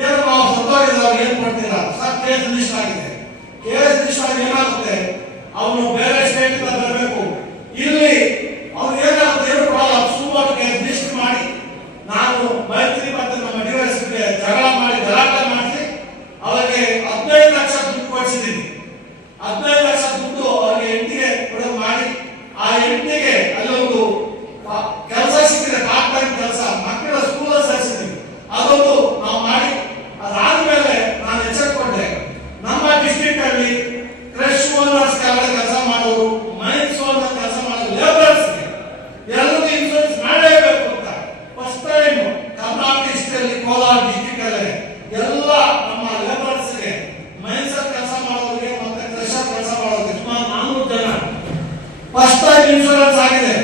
ಏನು ನಾವು ಸತ್ತೋಗಿದ್ದವ್ರು ಏನ್ ಕೊಡ್ತೀರಾ ಸರ್? ಕೇಸ್ ರಿಜಿಸ್ಟರ್ ಆಗಿದೆ. ಕೇಸ್ ರಿಜಿಸ್ಟರ್ ಆಗಿ ಏನಾಗುತ್ತೆ, ಅವನು ಬೇರೆ ಸ್ಟೇಟ್ ಇಂದ ಬರಬೇಕು. ಇಲ್ಲಿ ಅವ್ರು ಏನಾಗುತ್ತೆ ಏನು ಕೊಡಲ್ಲ. ಸುಮಾರು ಕೇಸ್ ರಿಜಿಸ್ಟರ್ ಮಾಡಿ ನಾನು ಮೈತ್ರಿ ಮತ್ತೆ ನಮ್ಮ ಡಿವೈಎಸ್ಪಿಗೆ ಜಗಳ ಮಾಡಿ ಗಲಾಟೆ ಮಾಡಿಸಿ ಅವರಿಗೆ 15 ಲಕ್ಷ ದುಡ್ಡು ಕೊಡಿಸಿದ್ದೀನಿ. 15 ಲಕ್ಷ ದುಡ್ಡು ಅವರಿಗೆ ಹೆಂಡತಿಗೆ ಕೊಡೋದು ಮಾಡಿ ಆ ಹೆಂಡತಿಗೆ ಅಲ್ಲೊಂದು ಕೆಲಸ ಸಿಕ್ಕಿದೆ, ಪಾರ್ಟ್ ಟೈಮ್ ಕೆಲಸ, ಮಕ್ಕಳ ಸ್ಕೂಲ್ ಸೇರಿಸಿದ್ದೀವಿ. ಅದೊಂದು ನಾವು ಮಾಡಿ ಅದಾದ್ಮೇಲೆ ನಾನು ಎಚ್ಚರಿಕೊಂಡೆ. ನಮ್ಮ ಡಿಸ್ಟ್ರಿಕ್ಟ್ ಅಲ್ಲಿ ಕ್ರಶ್ ಓನರ್ಸ್ ಕೆಲಸ ಮಾಡೋರು, ಮೈನ್ಸ್ ಓನರ್ ಕೆಲಸ ಮಾಡೋ ಲೇಬರ್ಸ್ಗೆ ಎಲ್ಲರಿಗೂ ಇನ್ಶೂರೆನ್ಸ್ ಮಾಡಲೇಬೇಕು ಅಂತ ಫಸ್ಟ್ ಟೈಮ್ ಕರ್ನಾಟಕ ಹಿಸ್ಟ್ರಿಯಲ್ಲಿ ಕೋಲಾರ ಡಿಸ್ಟ್ರಿಕ್ಟ್ ಅಲ್ಲಿ ಎಲ್ಲ ನಮ್ಮ ಲೇಬರ್ಸ್ಗೆ, ಮೈನ್ಸ್ ಕೆಲಸ ಮಾಡೋರಿಗೆ ಮತ್ತೆ ಕ್ರಷರ್ ಕೆಲಸ ಮಾಡೋರಿಗೆ ಸುಮಾರು 400 ಜನ ಫಸ್ಟ್ ಟೈಮ್ ಇನ್ಶೂರೆನ್ಸ್ ಆಗಿದೆ.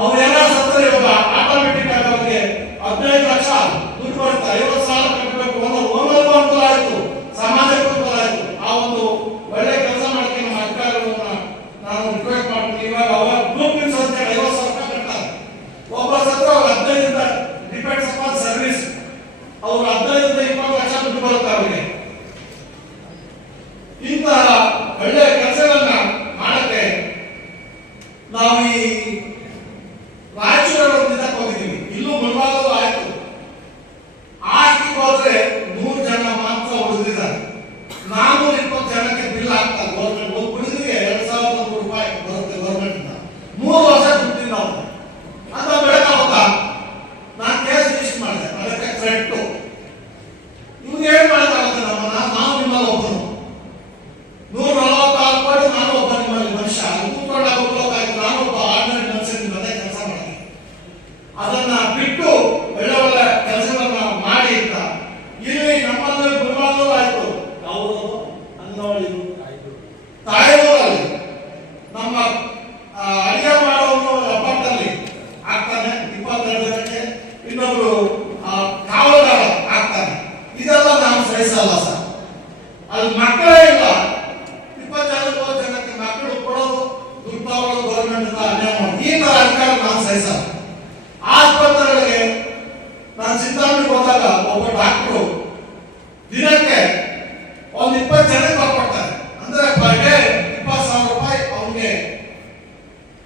ಅವ್ರು ಎಲ್ಲ ಸತ್ತರೆ ಇವಾಗ ಆಟೋಮೆಟಿಕ್ ಆಗಿ ಅವರಿಗೆ 15 ಲಕ್ಷ ದುಡ್ಡು ಬರುತ್ತೆ. 50,000 ಕಟ್ಟಬೇಕು. ಓನರ್ಗೂ ಅನುಕೂಲ ಆಯ್ತು, ಸಮಾಜಕ್ಕೂ ಅನುಕೂಲ ಆಯ್ತು. ಆ ಒಂದು ಒಳ್ಳೆ ಕೆಲಸ ಮಾಡಕ್ಕೆ ನಮ್ಮ ಅಧಿಕಾರಿಗಳನ್ನ ನಾನು ರಿಕ್ವೆಸ್ಟ್ ಮಾಡ್ತೀನಿ. ಇವಾಗ ಅವರ ಗ್ರೂಪ್ ಇನ್ಶೂರೆನ್ಸ್ 50,000 ರೂಪಾಯಿ ಕಟ್ತಾರೆ. ಒಬ್ಬ ಸತ್ರ ಅವ್ರು 15 ಡಿಪೆಂಡ್ಸ್ ಅಪಾನ್ ಸರ್ವಿಸ್, ಅವ್ರು 15 20 ಲಕ್ಷ ದುಡ್ಡು ಬರುತ್ತೆ ಅವರಿಗೆ. ಇಂತಹ ಒಳ್ಳೆ ಕೆಲಸಗಳನ್ನ ಮಾಡಕ್ಕೆ ನಾವು ಈ ರಾಯಚೂರಲ್ಲಿ ಹೋಗಿದ್ದೀವಿ. ಇಲ್ಲೂ ಮುಳುಬಾಗಲು ಆಯ್ತು. ಆಸ್ತಿಗೆ ಹೋದ್ರೆ 100 ಜನ ಮಾತ್ರ ಉಳಿದಿದ್ದಾರೆ. 420 ಜನಕ್ಕೆ ಬಿಲ್ ಆಗ್ತದೆ ಗೌರ್ಮೆಂಟ್. ಒಂದು ಬಿಡಿದ್ರೆ 2,100 ರೂಪಾಯಿ ಬರುತ್ತೆ ಗೌರ್ಮೆಂಟ್ ಇಂದ. 3 ವರ್ಷ ದುಡ್ಡಿಲ್ಲ ಅವ್ರು ಅಂತ ಬೆಳಕಾಗುತ್ತಾ. ನಾನು ಕೇಸ್ ರಿಜಿಸ್ಟರ್ ಮಾಡಿದೆ, ಅದಕ್ಕೆ ಥ್ರೆಟ್. ಇವ್ರು ಏನ್ ಮಾಡೋಕ್ಕಾಗುತ್ತೆ ನಮ್ಮನ್ನ? ನಾವು ನಿಮ್ಮಲ್ಲಿ ಒಬ್ಬನು 146 ಕೋಟಿ, ನಾನು ಒಬ್ಬ ನಿಮ್ಮಲ್ಲಿ ಮನುಷ್ಯ ಕೂತ್ಕೊಂಡಾಗೋಗ್ಬೇಕಾಯ್ತು. ನಾನು ಒಬ್ಬ ಆರ್ಡಿನರಿ ಮನುಷ್ಯನ ಜೊತೆ ಕೆಲಸ ಮಾಡ್ತೀನಿ. ಅದನ್ನ ಬಿಟ್ಟು ಒಳ್ಳೆ ಒಳ್ಳೆ ಕೆಲಸಗಳನ್ನ ಮಾಡಿ ಅಂತ ಇಲ್ಲಿ ನಮ್ಮಲ್ಲಿ ಗುರುವಾಗಲೂ ಆಯ್ತು. ಅವರು ಅಂಗನವಾಡಿ ತಾಯಿಗಳಲ್ಲಿ ನಮ್ಮ ಅಡಿಗೆ ಮಾಡೋನು ಅಪಾರ್ಟ್ನಲ್ಲಿ ಆಗ್ತಾನೆ 22 ಜನಕ್ಕೆ, ಇನ್ನೊಬ್ರು ಕಾವಲುಗಾರ ಆಗ್ತಾನೆ. ಇದೆಲ್ಲ ನಾವು ಸಹಿಸಲ್ಲ ಸರ್. ಅಲ್ಲಿ ಮಕ್ಕಳೇ ಇಲ್ಲ. 20 ಜನಕ್ಕೆ ಮಕ್ಕಳು ಕೊಡೋದು, ದುಡ್ಡು ತಗೊಳ್ಳೋದು ಗೌರ್ಮೆಂಟ್ ಅನ್ಯಾಯ ಮಾಡೋದು. ಈ ತರ ಸಹಿಸಲ್ಲ. ಆಸ್ಪತ್ರೆಗಳಿಗೆ ನಾನು ಸಿದ್ದಾಂತಕ್ಕೆ ಹೋದಾಗ ಒಬ್ಬ ಡಾಕ್ಟರು ದಿನಕ್ಕೆ ಒಂದು 20 ಜನಕ್ಕೆ ಬರ್ಕೊಡ್ತಾರೆ. ಅಂದ್ರೆ ಪರ್ ಡೇ 20,000 ರೂಪಾಯಿ ಅವನಿಗೆ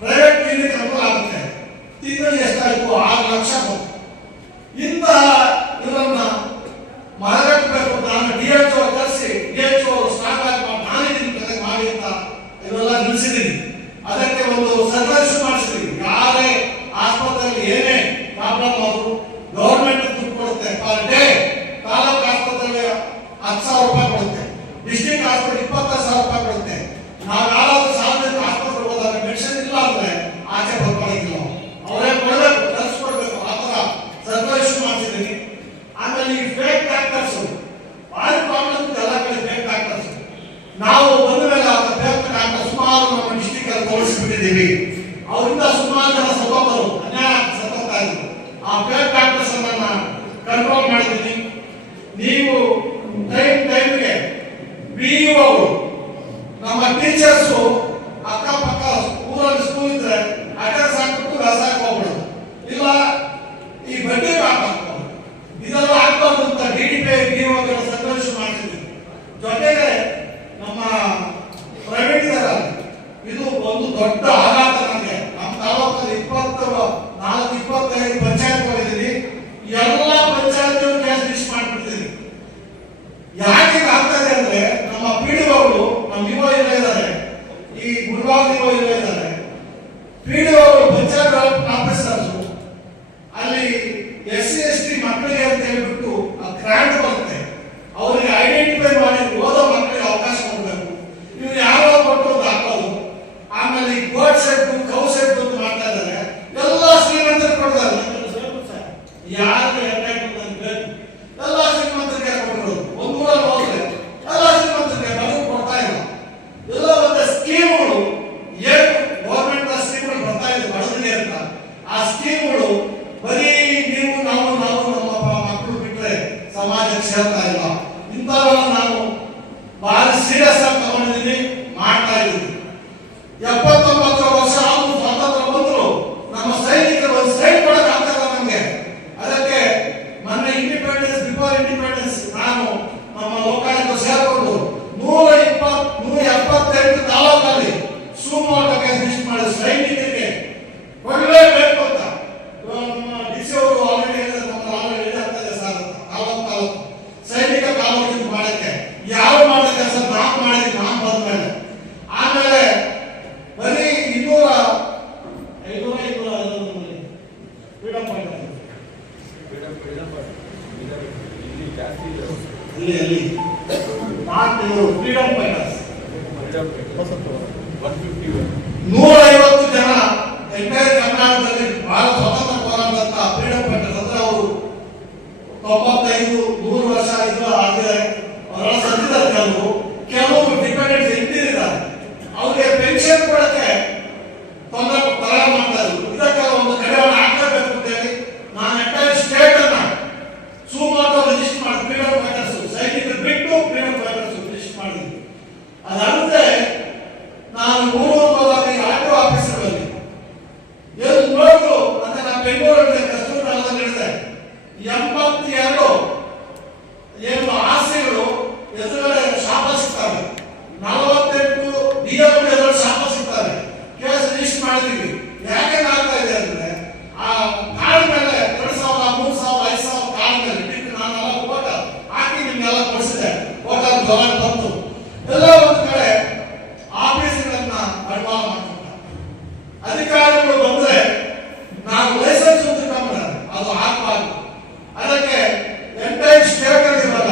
ಪ್ರೈವೇಟ್ ಕ್ಲಿನಿಕ್ ಅನುಕೂಲ ಆಗುತ್ತೆ. ತಿಂಗಳಿಗೆ ಎಷ್ಟಾಯ್ತು? 6 ಲಕ್ಷ ಬಂತು. ಇಂತಹ ಇವರನ್ನ ಮರಗಟ್ಟಬೇಕು. ನಾನು DHO ಕರೆಸಿ DHO ಸ್ಟಾರ್ಟ್ ಆಗಿ ನಾನೇ ಜೊತೆಗೆ ಮಾಡಿ ಅಂತ ಇವೆಲ್ಲ ನಿಲ್ಲಿಸಿದ್ದೀನಿ. ಅದಕ್ಕೆ ಒಂದು ಸರ್ವಿಸ್ ಮಾಡಿಸಿದ್ವಿ. ಯಾರೇ ಆಸ್ಪತ್ರೆಯಲ್ಲಿ ಏನೇ ಪ್ರಾಬ್ಲಮ್ ಆದರೂ ಗೌರ್ಮೆಂಟ್ ದುಡ್ಡು ಕೊಡುತ್ತೆ. ಪರ್ ಡೇ ತಾಲೂಕು ಆಸ್ಪತ್ರೆಗೆ 10,000 ರೂಪಾಯಿ ಕೊಡುತ್ತೆ, ಡಿಸ್ಟ್ರಿಕ್ಟ್ ಆಸ್ಪತ್ರೆ 20,000 ರೂಪಾಯಿ ಕೊಡುತ್ತೆ. ನಾವು ಯಾರಾದ್ರೂ ಸಾರ್ವಜನಿಕ ಆಸ್ಪತ್ರೆಗೆ ಹೋದಾಗ ಮೆಡಿಸಿನ್ ಇಲ್ಲ ಅಂದ್ರೆ ಆಚೆ ಬರ್ಕೊಳ್ಳೋದಿಲ್ಲ, ಅವರೇ ಕೊಡಬೇಕು, ಕಳಿಸ್ಕೊಡ್ಬೇಕು. ಆ ತರ ಸರ್ವಿಸ್ ಮಾಡಿಸಿದ್ದೀನಿ. ಆಮೇಲೆ ಈ ಫೇಕ್ ಡಾಕ್ಟರ್ಸ್ ಭಾರಿ ಪ್ರಾಬ್ಲಮ್ ಎಲ್ಲ ಕಡೆ. ಫೇಕ್ ಡಾಕ್ಟರ್ಸ್ ನಾವು ಬಂದ ಮೇಲೆ ಆ ಫೇಕ್ ಡಾಕ್ಟರ್ ಸುಮಾರು ನಮ್ಮ ಡಿಸ್ಟ್ರಿಕ್ಟ್ ಅಲ್ಲಿ ತೋರಿಸ್ಬಿಟ್ಟಿದ್ದೀವಿ. ಅವರಿಂದ ಸುಮಾರು ಜನ ಸತ್ತೋದ್ರು, ಅನ್ಯಾಯ ಸತ್ತೋಗ್ತಾ ಇದ್ರು. ಆ ಫೇಕ್ ಡಾಕ್ಟರ್ಸ್ ಅನ್ನ ಕಂಟ್ರೋಲ್ ಮಾಡಿದ್ದೀನಿ. ನೀವು ಟೈಮ್ಗೆ BEO ನಮ್ಮ ಟೀಚರ್ಸ್ ಅಕ್ಕಪಕ್ಕ ಊರಲ್ಲಿ ಸ್ಕೂಲ್ ಇದ್ರೆ ಅಟೆಂಡೆನ್ಸ್ ಹಾಕ್ಬಿಟ್ಟು ವ್ಯವಸಾಯಕ್ಕೆ ಹೋಗ್ಬಿಡೋದು, ಇಲ್ಲ ಈ ಬಡ್ಡಿ ಹಾಕ್ಬೇಕು. ಇದೆಲ್ಲ ಆಗ್ಬಾರ್ದು ಅಂತ DDPI BEO ಸಂಘರ್ಷ ಮಾಡ್ತಿದ್ವಿ. ಜೊತೆಗೆ ನಮ್ಮ ಪ್ರೈವೇಟ್ ಇದು ಒಂದು ದೊಡ್ಡ ಆಘಾತ ನನಗೆ. ನಮ್ಮ ತಾಲೂಕಲ್ಲಿ 24-25 ಪಂಚಾಯತ್ ಹೋಗಿದ್ದೀನಿ. ಎಲ್ಲ ಪಂಚಾಯತ್ ಕೇಸ್ ಲಿಸ್ಟ್ ಮಾಡ್ಬಿಡ್ತೀನಿ. ಯಾಕೆ ಆಗ್ತಾ ಇದೆ ಅಂದ್ರೆ ನಮ್ಮ PDOಗಳು ನಮ್ಮ ಇಒ ಇಲ್ಲ ಇದ್ದಾರೆ, ಈ ಗುರುವಾರ ಇಒ ಇಲ್ಲ ಇದ್ದಾರೆ. PDOಗಳು ಪಂಚಾಯತ್ ಆಫೀಸರ್ಸ್ ಅಲ್ಲಿ SC/ST ಮಕ್ಕಳಿಗೆ ಅಂತ ಹೇಳ್ಬಿಟ್ಟು ಗ್ರಾಂಟ್ ಬರುತ್ತೆ, ಅವರಿಗೆ ಐಡೆಂಟಿಫೈ ಮಾಡಿ ಓದೋ ಮಕ್ಕಳಿಗೆ ಅವಕಾಶ ಕೊಡಬೇಕು. ಇವ್ರು ಯಾರೋ ಕೊಟ್ಟು ಹಾಕೋದು. ಆಮೇಲೆ ಈ ಗೋಡ್ ಸೆಟ್ ಕೌ ಸೆಟ್ ಅಂತ ಮಾಡ್ತಾ ಇದ್ದಾರೆ. ಎಲ್ಲ ಶ್ರೀಮಂತರಿಗೆ ಕೊಡ್ತಾರೆ. ಯಾರು ಎಲ್ಲ ಶ್ರೀಮಂತರಿಗೆ ಕೊಟ್ಟಿರೋದು. ಒಂದು ಊರಲ್ಲಿ ಹೋದ್ರೆ ಎಲ್ಲ ಶ್ರೀಮಂತರಿಗೆ ನಮಗೆ ಕೊಡ್ತಾ ಇಲ್ಲ. ಎಲ್ಲ ಒಂದು ಸ್ಕೀಮ್ಗಳು ಏನು ಗೌರ್ಮೆಂಟ್ ಸ್ಕೀಮ್ಗಳು ಬರ್ತಾ ಇದೆ ಬಡವರಿಗೆ ಅಂತ. ಆ ಸ್ಕೀಮ್ಗಳು ಬರೀ ನೀವು ನಾವು ನಮ್ಮ ಮಕ್ಕಳು ಬಿಟ್ಟರೆ ಸಮಾಜಕ್ಕೆ ಸೇರ್ತಾ ಇಲ್ಲ. ಇಂಥವೆಲ್ಲ ನಾವು ಬಹಳ ಸೀರಿಯಸ್ ಆಗಿ ತಗೊಂಡಿದ್ದೀನಿ, ಮಾಡ್ತಾ ಇದ್ದೀವಿ. 79 ವರ್ಷ ಆದ್ರೂ ಸ್ವಾತಂತ್ರ್ಯ ಬಂದ್ರು ನಮ್ಮ ಸೈನಿಕರು ಒಂದು ಸೈಡ್ ಕೊಡಕ್ ಆಗ್ತದ ನಮ್ಗೆ. ಅದಕ್ಕೆ ಮೊನ್ನೆ ಬಿಫೋರ್ ಇಂಡಿಪೆಂಡೆನ್ಸ್ ನಾನು ನಮ್ಮ ಲೋಕಾಯುಕ್ತ ಸೇರ್ಕೊಂಡು 178 ತಾಲೂಕಲ್ಲಿ ಸುಮೋಟಕ್ಕೆ ಲಿಸ್ಟ್ ಮಾಡಿ ಸೈನಿಕರಿಗೆ ಕೊಡಲೇಬೇಕು ಅಂತ ನಮ್ಮ DC ಅವರು ಆಲ್ರೆಡಿ ಆಗ್ತದೆ ಸರ್. ತಾಲೂಕು ಸೈನಿಕ ಕಾಲೋಗಿ ಮಾಡಕ್ಕೆ ಯಾರು ಮಾಡಿದ ಕೆಲಸ ನಾವು ಮಾಡಿದ್ವಿ. ನಾನು ಬಂದ್ಮೇಲೆ ಆಮೇಲೆ ಬರೀ 500 ಫ್ರೀಡಮ್ ಪಾಯಿಂಟ್ ಅಲ್ಲಿ ಫ್ರೀಡಮ್ ಪಾಯಿಂಟರ್ಸ್ 150 ಜನ ಎಂಟೈರ್ ಕರ್ನಾಟಕದಲ್ಲಿ ಬಹಳ ಸ್ವತಂತ್ರ ಹೋರಾಟದಂತ ಫ್ರೀಡಮ್ ಪಾಯಿಂಟರ್ಸ್ ಅಂದ್ರೆ ಅವರು 95-100 ವರ್ಷ ಆಗಿದೆ. ಅವರೆಲ್ಲ ಸತ್ತಿದ್ದಾರೆ. ಕೆಲವರು ಡಿಪೆಂಡೆಂಟ್ಸ್ ಇಟ್ಟಿದ್ದಾರೆ. ಅವ್ರಿಗೆ ಪೆನ್ಷನ್ ಕೊಡಕ್ಕೆ ತೊಂದರೆ ಮಾಡ್ತಾ ಇದ್ರು. ಇದಕ್ಕೆ ಒಂದು ಕಡೆ ಹಾಕಬೇಕು ಅಂತ ಹೇಳಿ ನಾನು ಎಂಟೈರ್ ಸ್ಟೇಟ್ ಅನ್ನ ಸುಮಾರು ರಿಜಿಸ್ಟರ್ ಮಾಡಿ ಫ್ರೀಡಮ್ ಫೈಟರ್ಸ್ ಸೈನಿಕರು ಬಿಟ್ಟು ಫ್ರೀಡಮ್ ಫೈಟರ್ಸ್ ರಿಜಿಸ್ಟರ್ ಮಾಡಿದ್ವಿ. ಅದಲ್ಲದೆ ನಾನು ಹೋದಾಗ ಆಟೋ ಆಫೀಸರ್ಗಳಲ್ಲಿ ಎಲ್ಲಿ ನೋಡಿದ್ರು ಅಂದ್ರೆ ನಾನು ಬೆಂಗಳೂರಲ್ಲಿ ಕಸ್ತೂರಿ ನಗರದಲ್ಲಿ ಇಳಿದೆ. 82 ಏನು ಆಸೆಗಳು ಎದುರುಗಡೆ ಶಾಪ ಸಿಗ್ತವೆ. 48 DMO ಎದುರು ಶಾಪ ಸಿಗ್ತವೆ. ಕೇಸ್ ರಿಜಿಸ್ಟರ್ ಮಾಡಿದೀವಿ. ಯಾಕೆ ಆಗ್ತಾ ಇದೆ ಅಂದ್ರೆ ಆ ಕಾರ್ಡ್ ಮೇಲೆ 2,000, 3,000, 5,000 ಕಾರ್ಡ್ ಮೇಲೆ ಇಟ್ಟು ನಾನೆಲ್ಲ ಓಟ ಹಾಕಿ ನಿಮ್ಗೆಲ್ಲ ಕೊಡಿಸಿದೆ. ಓಟ ಜ್ವರ ಬಂತು. ಎಲ್ಲ ಒಂದು ಕಡೆ ಆಫೀಸ್ಗಳನ್ನ ಬಂಡವಾಳ ಮಾಡ್ಕೊಂಡ ಅಧಿಕಾರಿಗಳು ಬಂದ್ರೆ ನಾವು ಲೈಸೆನ್ಸ್ ತಗೊಂಡ್ರೆ ಅದು ಆಗಬಾರ್ದು. ಅದಕ್ಕೆ ಎಂಟೈರ್ ಸ್ಟೇಟ್ ಅಲ್ಲಿ ಇವಾಗ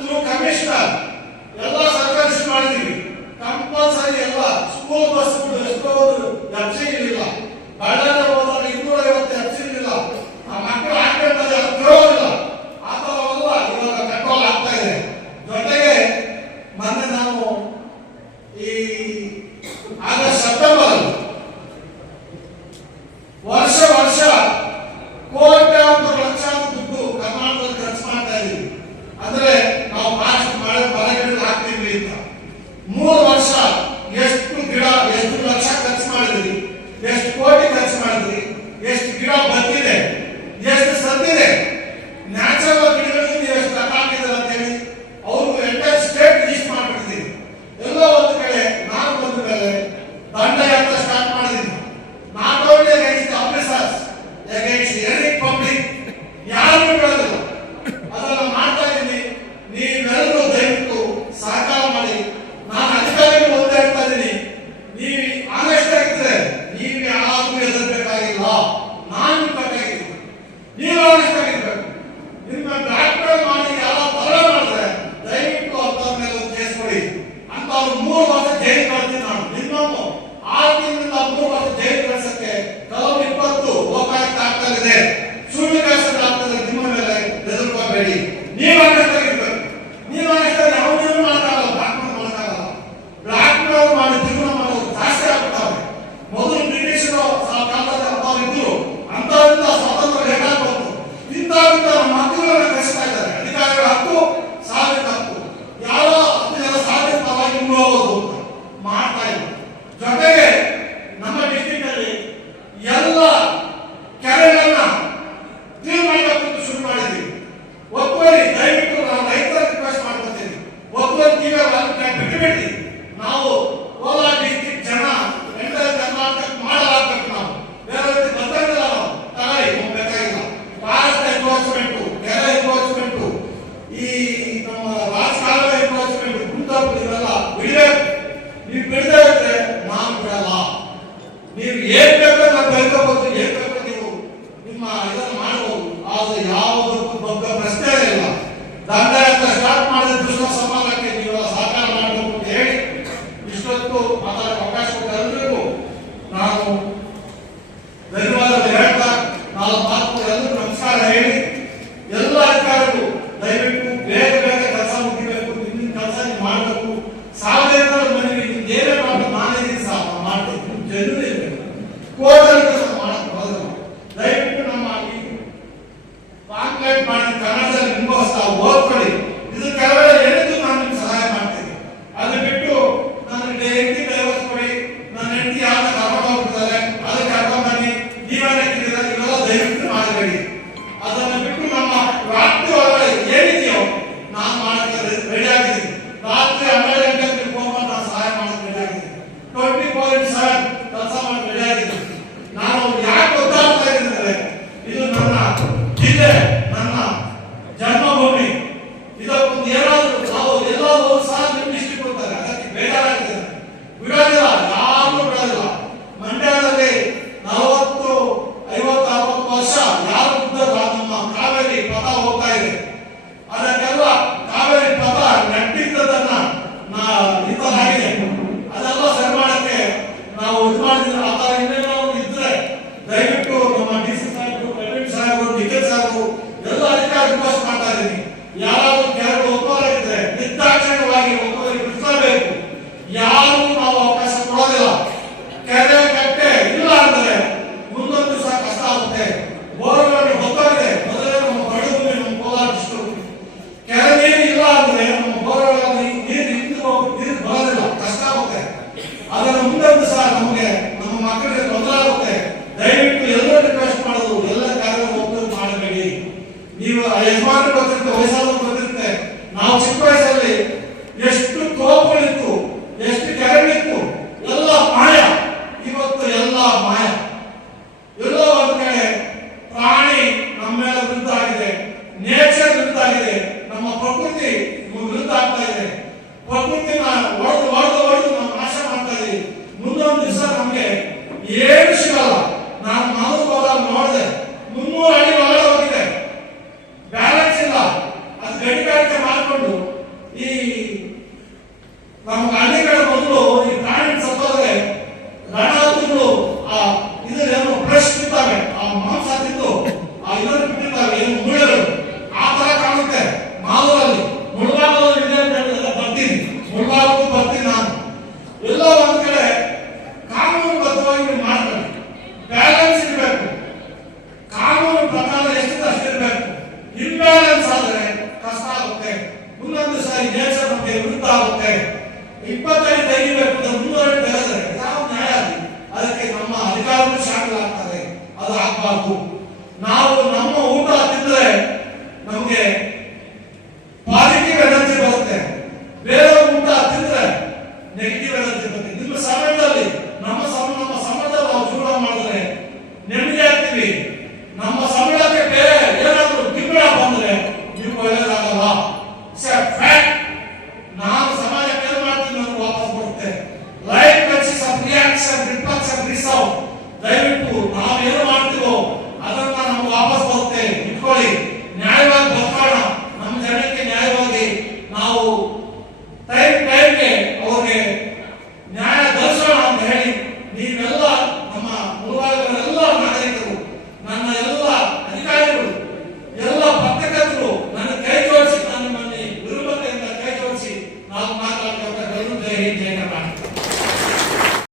ಥ್ರೂ ಕಮಿಷನರ್ ಎಲ್ಲ ಸರ್ಕಾರಿ ಮಾಡಿದೀವಿ. ಕಂಪಲ್ಸರಿ ಎಲ್ಲ ಸ್ಕೂಲ್ ಬಸ್ಗಳು ಎಷ್ಟೋ FC ಇಲ್ಲ. ಬಳ್ಳಾರಿ ಹೋದಾಗ 250 FC ಇಲ್ಲ. ಆ ಮಕ್ಕಳು ಆಕ್ಸಿಡೆಂಟ್ ಕೇಳೋದಿಲ್ಲ. ಆ ಥರವೆಲ್ಲ ಇವಾಗ ಕಂಟ್ರೋಲ್ ಆಗ್ತಾ ಇದೆ. ಜೊತೆಗೆ ಮೊನ್ನೆ ನಾವು ಈ ಆಗಸ್ಟ್ ಸೆಪ್ಟೆಂಬರ್ ಅಲ್ಲಿ ನೀವು ಏನ್ ಬೇಕೋ ನಾವು ಬೆಳ್ಕೋಬಹುದು, ಏನ್ ಬೇಕೋ ನೀವು ನಿಮ್ಮ ಇದನ್ನು ಮಾಡಬಹುದು. ಆದ್ರೆ ಯಾವುದಕ್ಕೂ ಬಗ್ಗೆ ಪ್ರಶ್ನೆ ಇಲ್ಲ. ದಂಡಯಾತ್ರೆ ಸ್ಟಾರ್ಟ್ ಮಾಡಿದ ಕೃಷ್ಣ ಸಮಾಜಕ್ಕೆ ನೀವೆಲ್ಲ ಸಹಕಾರ ಮಾಡಬೇಕು ಅಂತ ಹೇಳಿ ಇಷ್ಟೊತ್ತು ಮಾತಾಡೋ ಅವಕಾಶ ಕೊಟ್ಟ ಎಲ್ರಿಗೂ ನಾನು ಧನ್ಯವಾದ ಹೇಳ್ತಾ ನಾಲ್ಕು ಮಾತು ಎಲ್ಲರಿಗೂ ನಮಸ್ಕಾರ ಹೇಳಿ, ಎಲ್ಲ ಅಧಿಕಾರಿಗಳು ದಯವಿಟ್ಟು ಬೇಗ ಬೇಗ ಕೆಲಸ ಮುಗಿಬೇಕು, ನಿನ್ನ ಕೆಲಸ ನೀವು ಮಾಡಬೇಕು. ಸಾವಿರ ಮನೆಗೆ ನಿಮ್ಗೆ ಏನೇ ಮಾಡಬೇಕು, ನಾನೇ ಸಹ ಮಾಡಬೇಕು, ಜನರು ಇರಬೇಕು, ಕೋರ್ಟಲ್ಲಿ ಕೆಲಸ ಮಾಡಕ್ಕೆ ಬರೋದಿಲ್ಲ. ದಯವಿಟ್ಟು ನಮ್ಮ ಈ ಪಾಂಪ್ಲೆಟ್ ಮಾಡಿ ಕನ್ನಡದಲ್ಲಿ ನಿಮಗೋಸ್ಕರ ಓದ್ಕೊಳ್ಳಿ. ಇದು ಕೆಲವೇ ಹೇಳಿದ್ದು ನಾನು ನಿಮ್ಗೆ ಸಹಾಯ ಮಾಡ್ತೀನಿ. ಅದು ಬಿಟ್ಟು ನನಗೆ ಹೆಂಡತಿ ಡೈವರ್ಸ್ ಕೊಡಿ, ನನ್ನ ಹೆಂಡತಿ ಯಾವ್ದು ಕರ್ಕೊಂಡು ಹೋಗ್ಬಿಡ್ತಾರೆ ಅದಕ್ಕೆ ಕರ್ಕೊಂಡು ಬನ್ನಿ, ನೀವೇ ಇವೆಲ್ಲ ದಯವಿಟ್ಟು ಮಾಡಬೇಡಿ. ಅದನ್ನು ಬಿಟ್ಟು ನಮ್ಮ ರಾತ್ರಿ ಒಳಗಡೆ ಏನಿದೆಯೋ ನಾನು ಮಾಡಕ್ಕೆ ರೆಡಿ ಆಗಿದ್ದೀನಿ. ರಾತ್ರಿ 12 ಗಂಟೆಗೆ ನೀವು ಫೋನ್ ಮಾಡಿ ನಾನು ಸಹಾಯ ಮಾಡಕ್ಕೆ ರೆಡಿ ಆಗಿದ್ದೀನಿ. 24/7 ಕೆಲಸ ಮಾಡಕ್ಕೆ ರೆಡಿ ಆಗಿದ್ದೀನಿ. ನಾನು ಯಾಕೆ ಒದ್ದಾಡ್ತಾ ಇದ್ದೀನಿ ಅಂದ್ರೆ ಇದು ನನ್ನ ಜಿಲ್ಲೆ, ನನ್ನ ಜನ್ಮಭೂಮಿ. ಇದಕ್ಕೊಂದು ಏನಾದ್ರು ನಾವು ಎಲ್ಲಾದ್ರೂ ಸಹ ನಿಮ್ಮ ಇಷ್ಟ ಕೊಡ್ತಾರೆ, ಅದಕ್ಕೆ ಬೇಜಾರಾಗಿದೆ. ಬಿಡೋದಿಲ್ಲ, ಯಾರು ಬಿಡೋದಿಲ್ಲ. ಮಂಡ್ಯದಲ್ಲಿ 40, 50, 60 ವರ್ಷ ಯಾರು ಬಿದ್ದಲ್ಲ, ನಮ್ಮ ಕಾವೇರಿ ಪಥ ಹೋಗ್ತಾ ಇದೆ. ಅದಕ್ಕೆಲ್ಲ ಕಾವೇರಿ ಪಥ ನೆಟ್ಟಿದ್ದದನ್ನ ಇದ್ದಾಗಿದೆ. ಅದೆಲ್ಲ ಸರಿ ಮಾಡಕ್ಕೆ ನಾವು ಇದು ಮಾಡಿದ್ರೆ ಆ ಥರ ಇನ್ನೇನೋ ಇದ್ರೆ ದಯವಿಟ್ಟು ನಮ್ಮ ಡಿ.ಸಿ. ಸಾಹೇಬರು, ಪ್ರವೀಣ್ ಸಾಹೇಬರು, ನಿಖಿಲ್ ಸಾಹೇಬರು ಎಲ್ಲ ಅಧಿಕಾರಿ ರಿಕ್ವೆಸ್ಟ್ ಮಾಡ್ತಾ ಇದ್ದೀನಿ. ಯಾರಾದ್ರೂ ಕೆರೆಗಳು ಒತ್ತುವರಿದ್ರೆ ನಿರ್ದಾಕ್ಷಿಣ್ಯವಾಗಿ ಒತ್ತುವರಿ ಬಿಡಿಸಬೇಕು. ಯಾರು ನಾವು ಅವಕಾಶ ಕೊಡೋದಿಲ್ಲ. ಕೆರೆ ಕಟ್ಟೆ ಇಲ್ಲ ಅಂದ್ರೆ ಮುಂದೊಂದು ದಿವಸ ಕಷ್ಟ ಆಗುತ್ತೆ. ಬೋರ್ಗಳು ಹೊತ್ತೋಗಿದೆ. ಮೊದಲೇ ನಮ್ಮ ಬಡಭೂಮಿ, ನಮ್ಮ ಕೋಲಾರ ಡಿಸ್ಟ್ರಿಕ್ಟ್ ಕೆರೆ ನೀರು ಇಲ್ಲ ಅಂದ್ರೆ ನಮ್ಮ ಬೋರ್ಗಳಲ್ಲಿ ನೀರು ಬರೋದಿಲ್ಲ, ಕಷ್ಟ ಆಗುತ್ತೆ. ಅದರ ಮುಂದೊಂದು ದಿವಸ ನಮಗೆ ನಮ್ಮ ಮಕ್ಕಳಿಗೆ ತೊಂದರೆ ಆಗುತ್ತೆ. ದಯವಿಟ್ಟು ಎಲ್ಲರೂ ರಿಕ್ವೆಸ್ಟ್ ಮಾಡೋದು, ಎಲ್ಲ ಕಾರ್ಯಗಳು ಒಪ್ಪಂದ ಮಾಡಬೇಡಿ. ನೀವು ಯಜಮಾನರು ಗೊತ್ತಿರುತ್ತೆ, ವಯಸ್ಸಾದವರು ಗೊತ್ತಿರುತ್ತೆ. ನಾವು ಚಿಕ್ಕ ವಯಸ್ಸಲ್ಲಿ ಎಷ್ಟು ತೋಪುಗಳಿತ್ತು, ಎಷ್ಟು ಕೆರೆಗಳಿತ್ತು, ಎಲ್ಲ ಮಾಯ. ಇವತ್ತು ಎಲ್ಲ ಮಾಯ. ಎಲ್ಲೋ ಒಂದು ಕಡೆ ಪ್ರಾಣಿ ನಮ್ಮ ಮೇಲೆ ವಿರುದ್ಧ ಆಗಿದೆ, ನೇಚರ್ ವಿರುದ್ಧ ಆಗಿದೆ, ನಮ್ಮ ಪ್ರಕೃತಿ ವಿರುದ್ಧ ಆಗ್ತಾ ಇದೆ. ಪ್ರಕೃತಿನ ಹೊಡೆದು ನಾವು ನಾಶ ಮಾಡ್ತಾ ಇದೀವಿ. ಮುಂದೊಂದು ದಿವಸ ನಮ್ಗೆ ಏನು ಸಿಗಲ್ಲ. ನಾನು ನೋಡಿದೆ 300 ಅಡಿ ಒಳಗಡೆ ಹೋಗಿದೆ, ಬ್ಯಾಲೆನ್ಸ್ ಇಲ್ಲ. ಅದು ಗಣಿಗಾರಿಕೆ ಮಾಡಿಕೊಂಡು ಈ ನಮ್ಮ ಹಳ್ಳಿಗಳ ಮೊದಲು ಈ ಪ್ರಾಣಿ ಸತ್ತೋದ್ರೆ ರಣಹದ್ದುಗಳು ಇದೇನು ಫ್ರೆಶ್ ಬಿದ್ದಾವೆ, ಆ ಮಾಂಸ ತಿಂದು ಆ ಇದನ್ನು ಬಿಟ್ಟಿದ್ದಾವೆ, ಏನು ಮುಳ್ಳರು ಆ ತರ ಕಾಣುತ್ತೆ. ಮಾಲೂರಲ್ಲಿ ಮುಳುಗಾಲದಲ್ಲಿ ಇದೆ ಅಂತ ಬರ್ತೀನಿ, ಮುಳುಗಾಲಕ್ಕೂ ಬರ್ತೀನಿ ನಾನು. ಎಲ್ಲೋ ಒಂದ್ ಕಡೆ ಕಾನೂನುಬದ್ಧವಾಗಿ ನೀವು ಮಾಡ್ಕೊಳ್ಳಿ, ಬ್ಯಾಲೆನ್ಸ್ ಇರಬೇಕು. ಕಾನೂನು ಪ್ರಕಾರ ಎಷ್ಟಿದೆ ಅಷ್ಟಿರ್ಬೇಕು. ಇಂಬ್ಯಾಲೆನ್ಸ್ ಆದ್ರೆ ಕಷ್ಟ ಆಗುತ್ತೆ. ಮುಂದೊಂದು ಸಾರಿ ನೇಚರ್ ನಮಗೆ ವಿರುದ್ಧ ಆಗುತ್ತೆ. 20 ಅಡಿ ತೆಗಿಬೇಕು ಅಂತ 300 ಅಡಿ ತೆಗೆದ್ರೆ ಯಾವ ನ್ಯಾಯ ಅಲ್ಲಿ? ಅದಕ್ಕೆ ನಮ್ಮ ಅಧಿಕಾರಿಗಳು ಶಾಮಿಲ್ ಆಗ್ತಾರೆ. ಅದು ಆಗ್ಬಾರ್ದು. ನಾವು ನಮ್ಮ ಊಟ ತಿಂದ್ರೆ ನಮಗೆ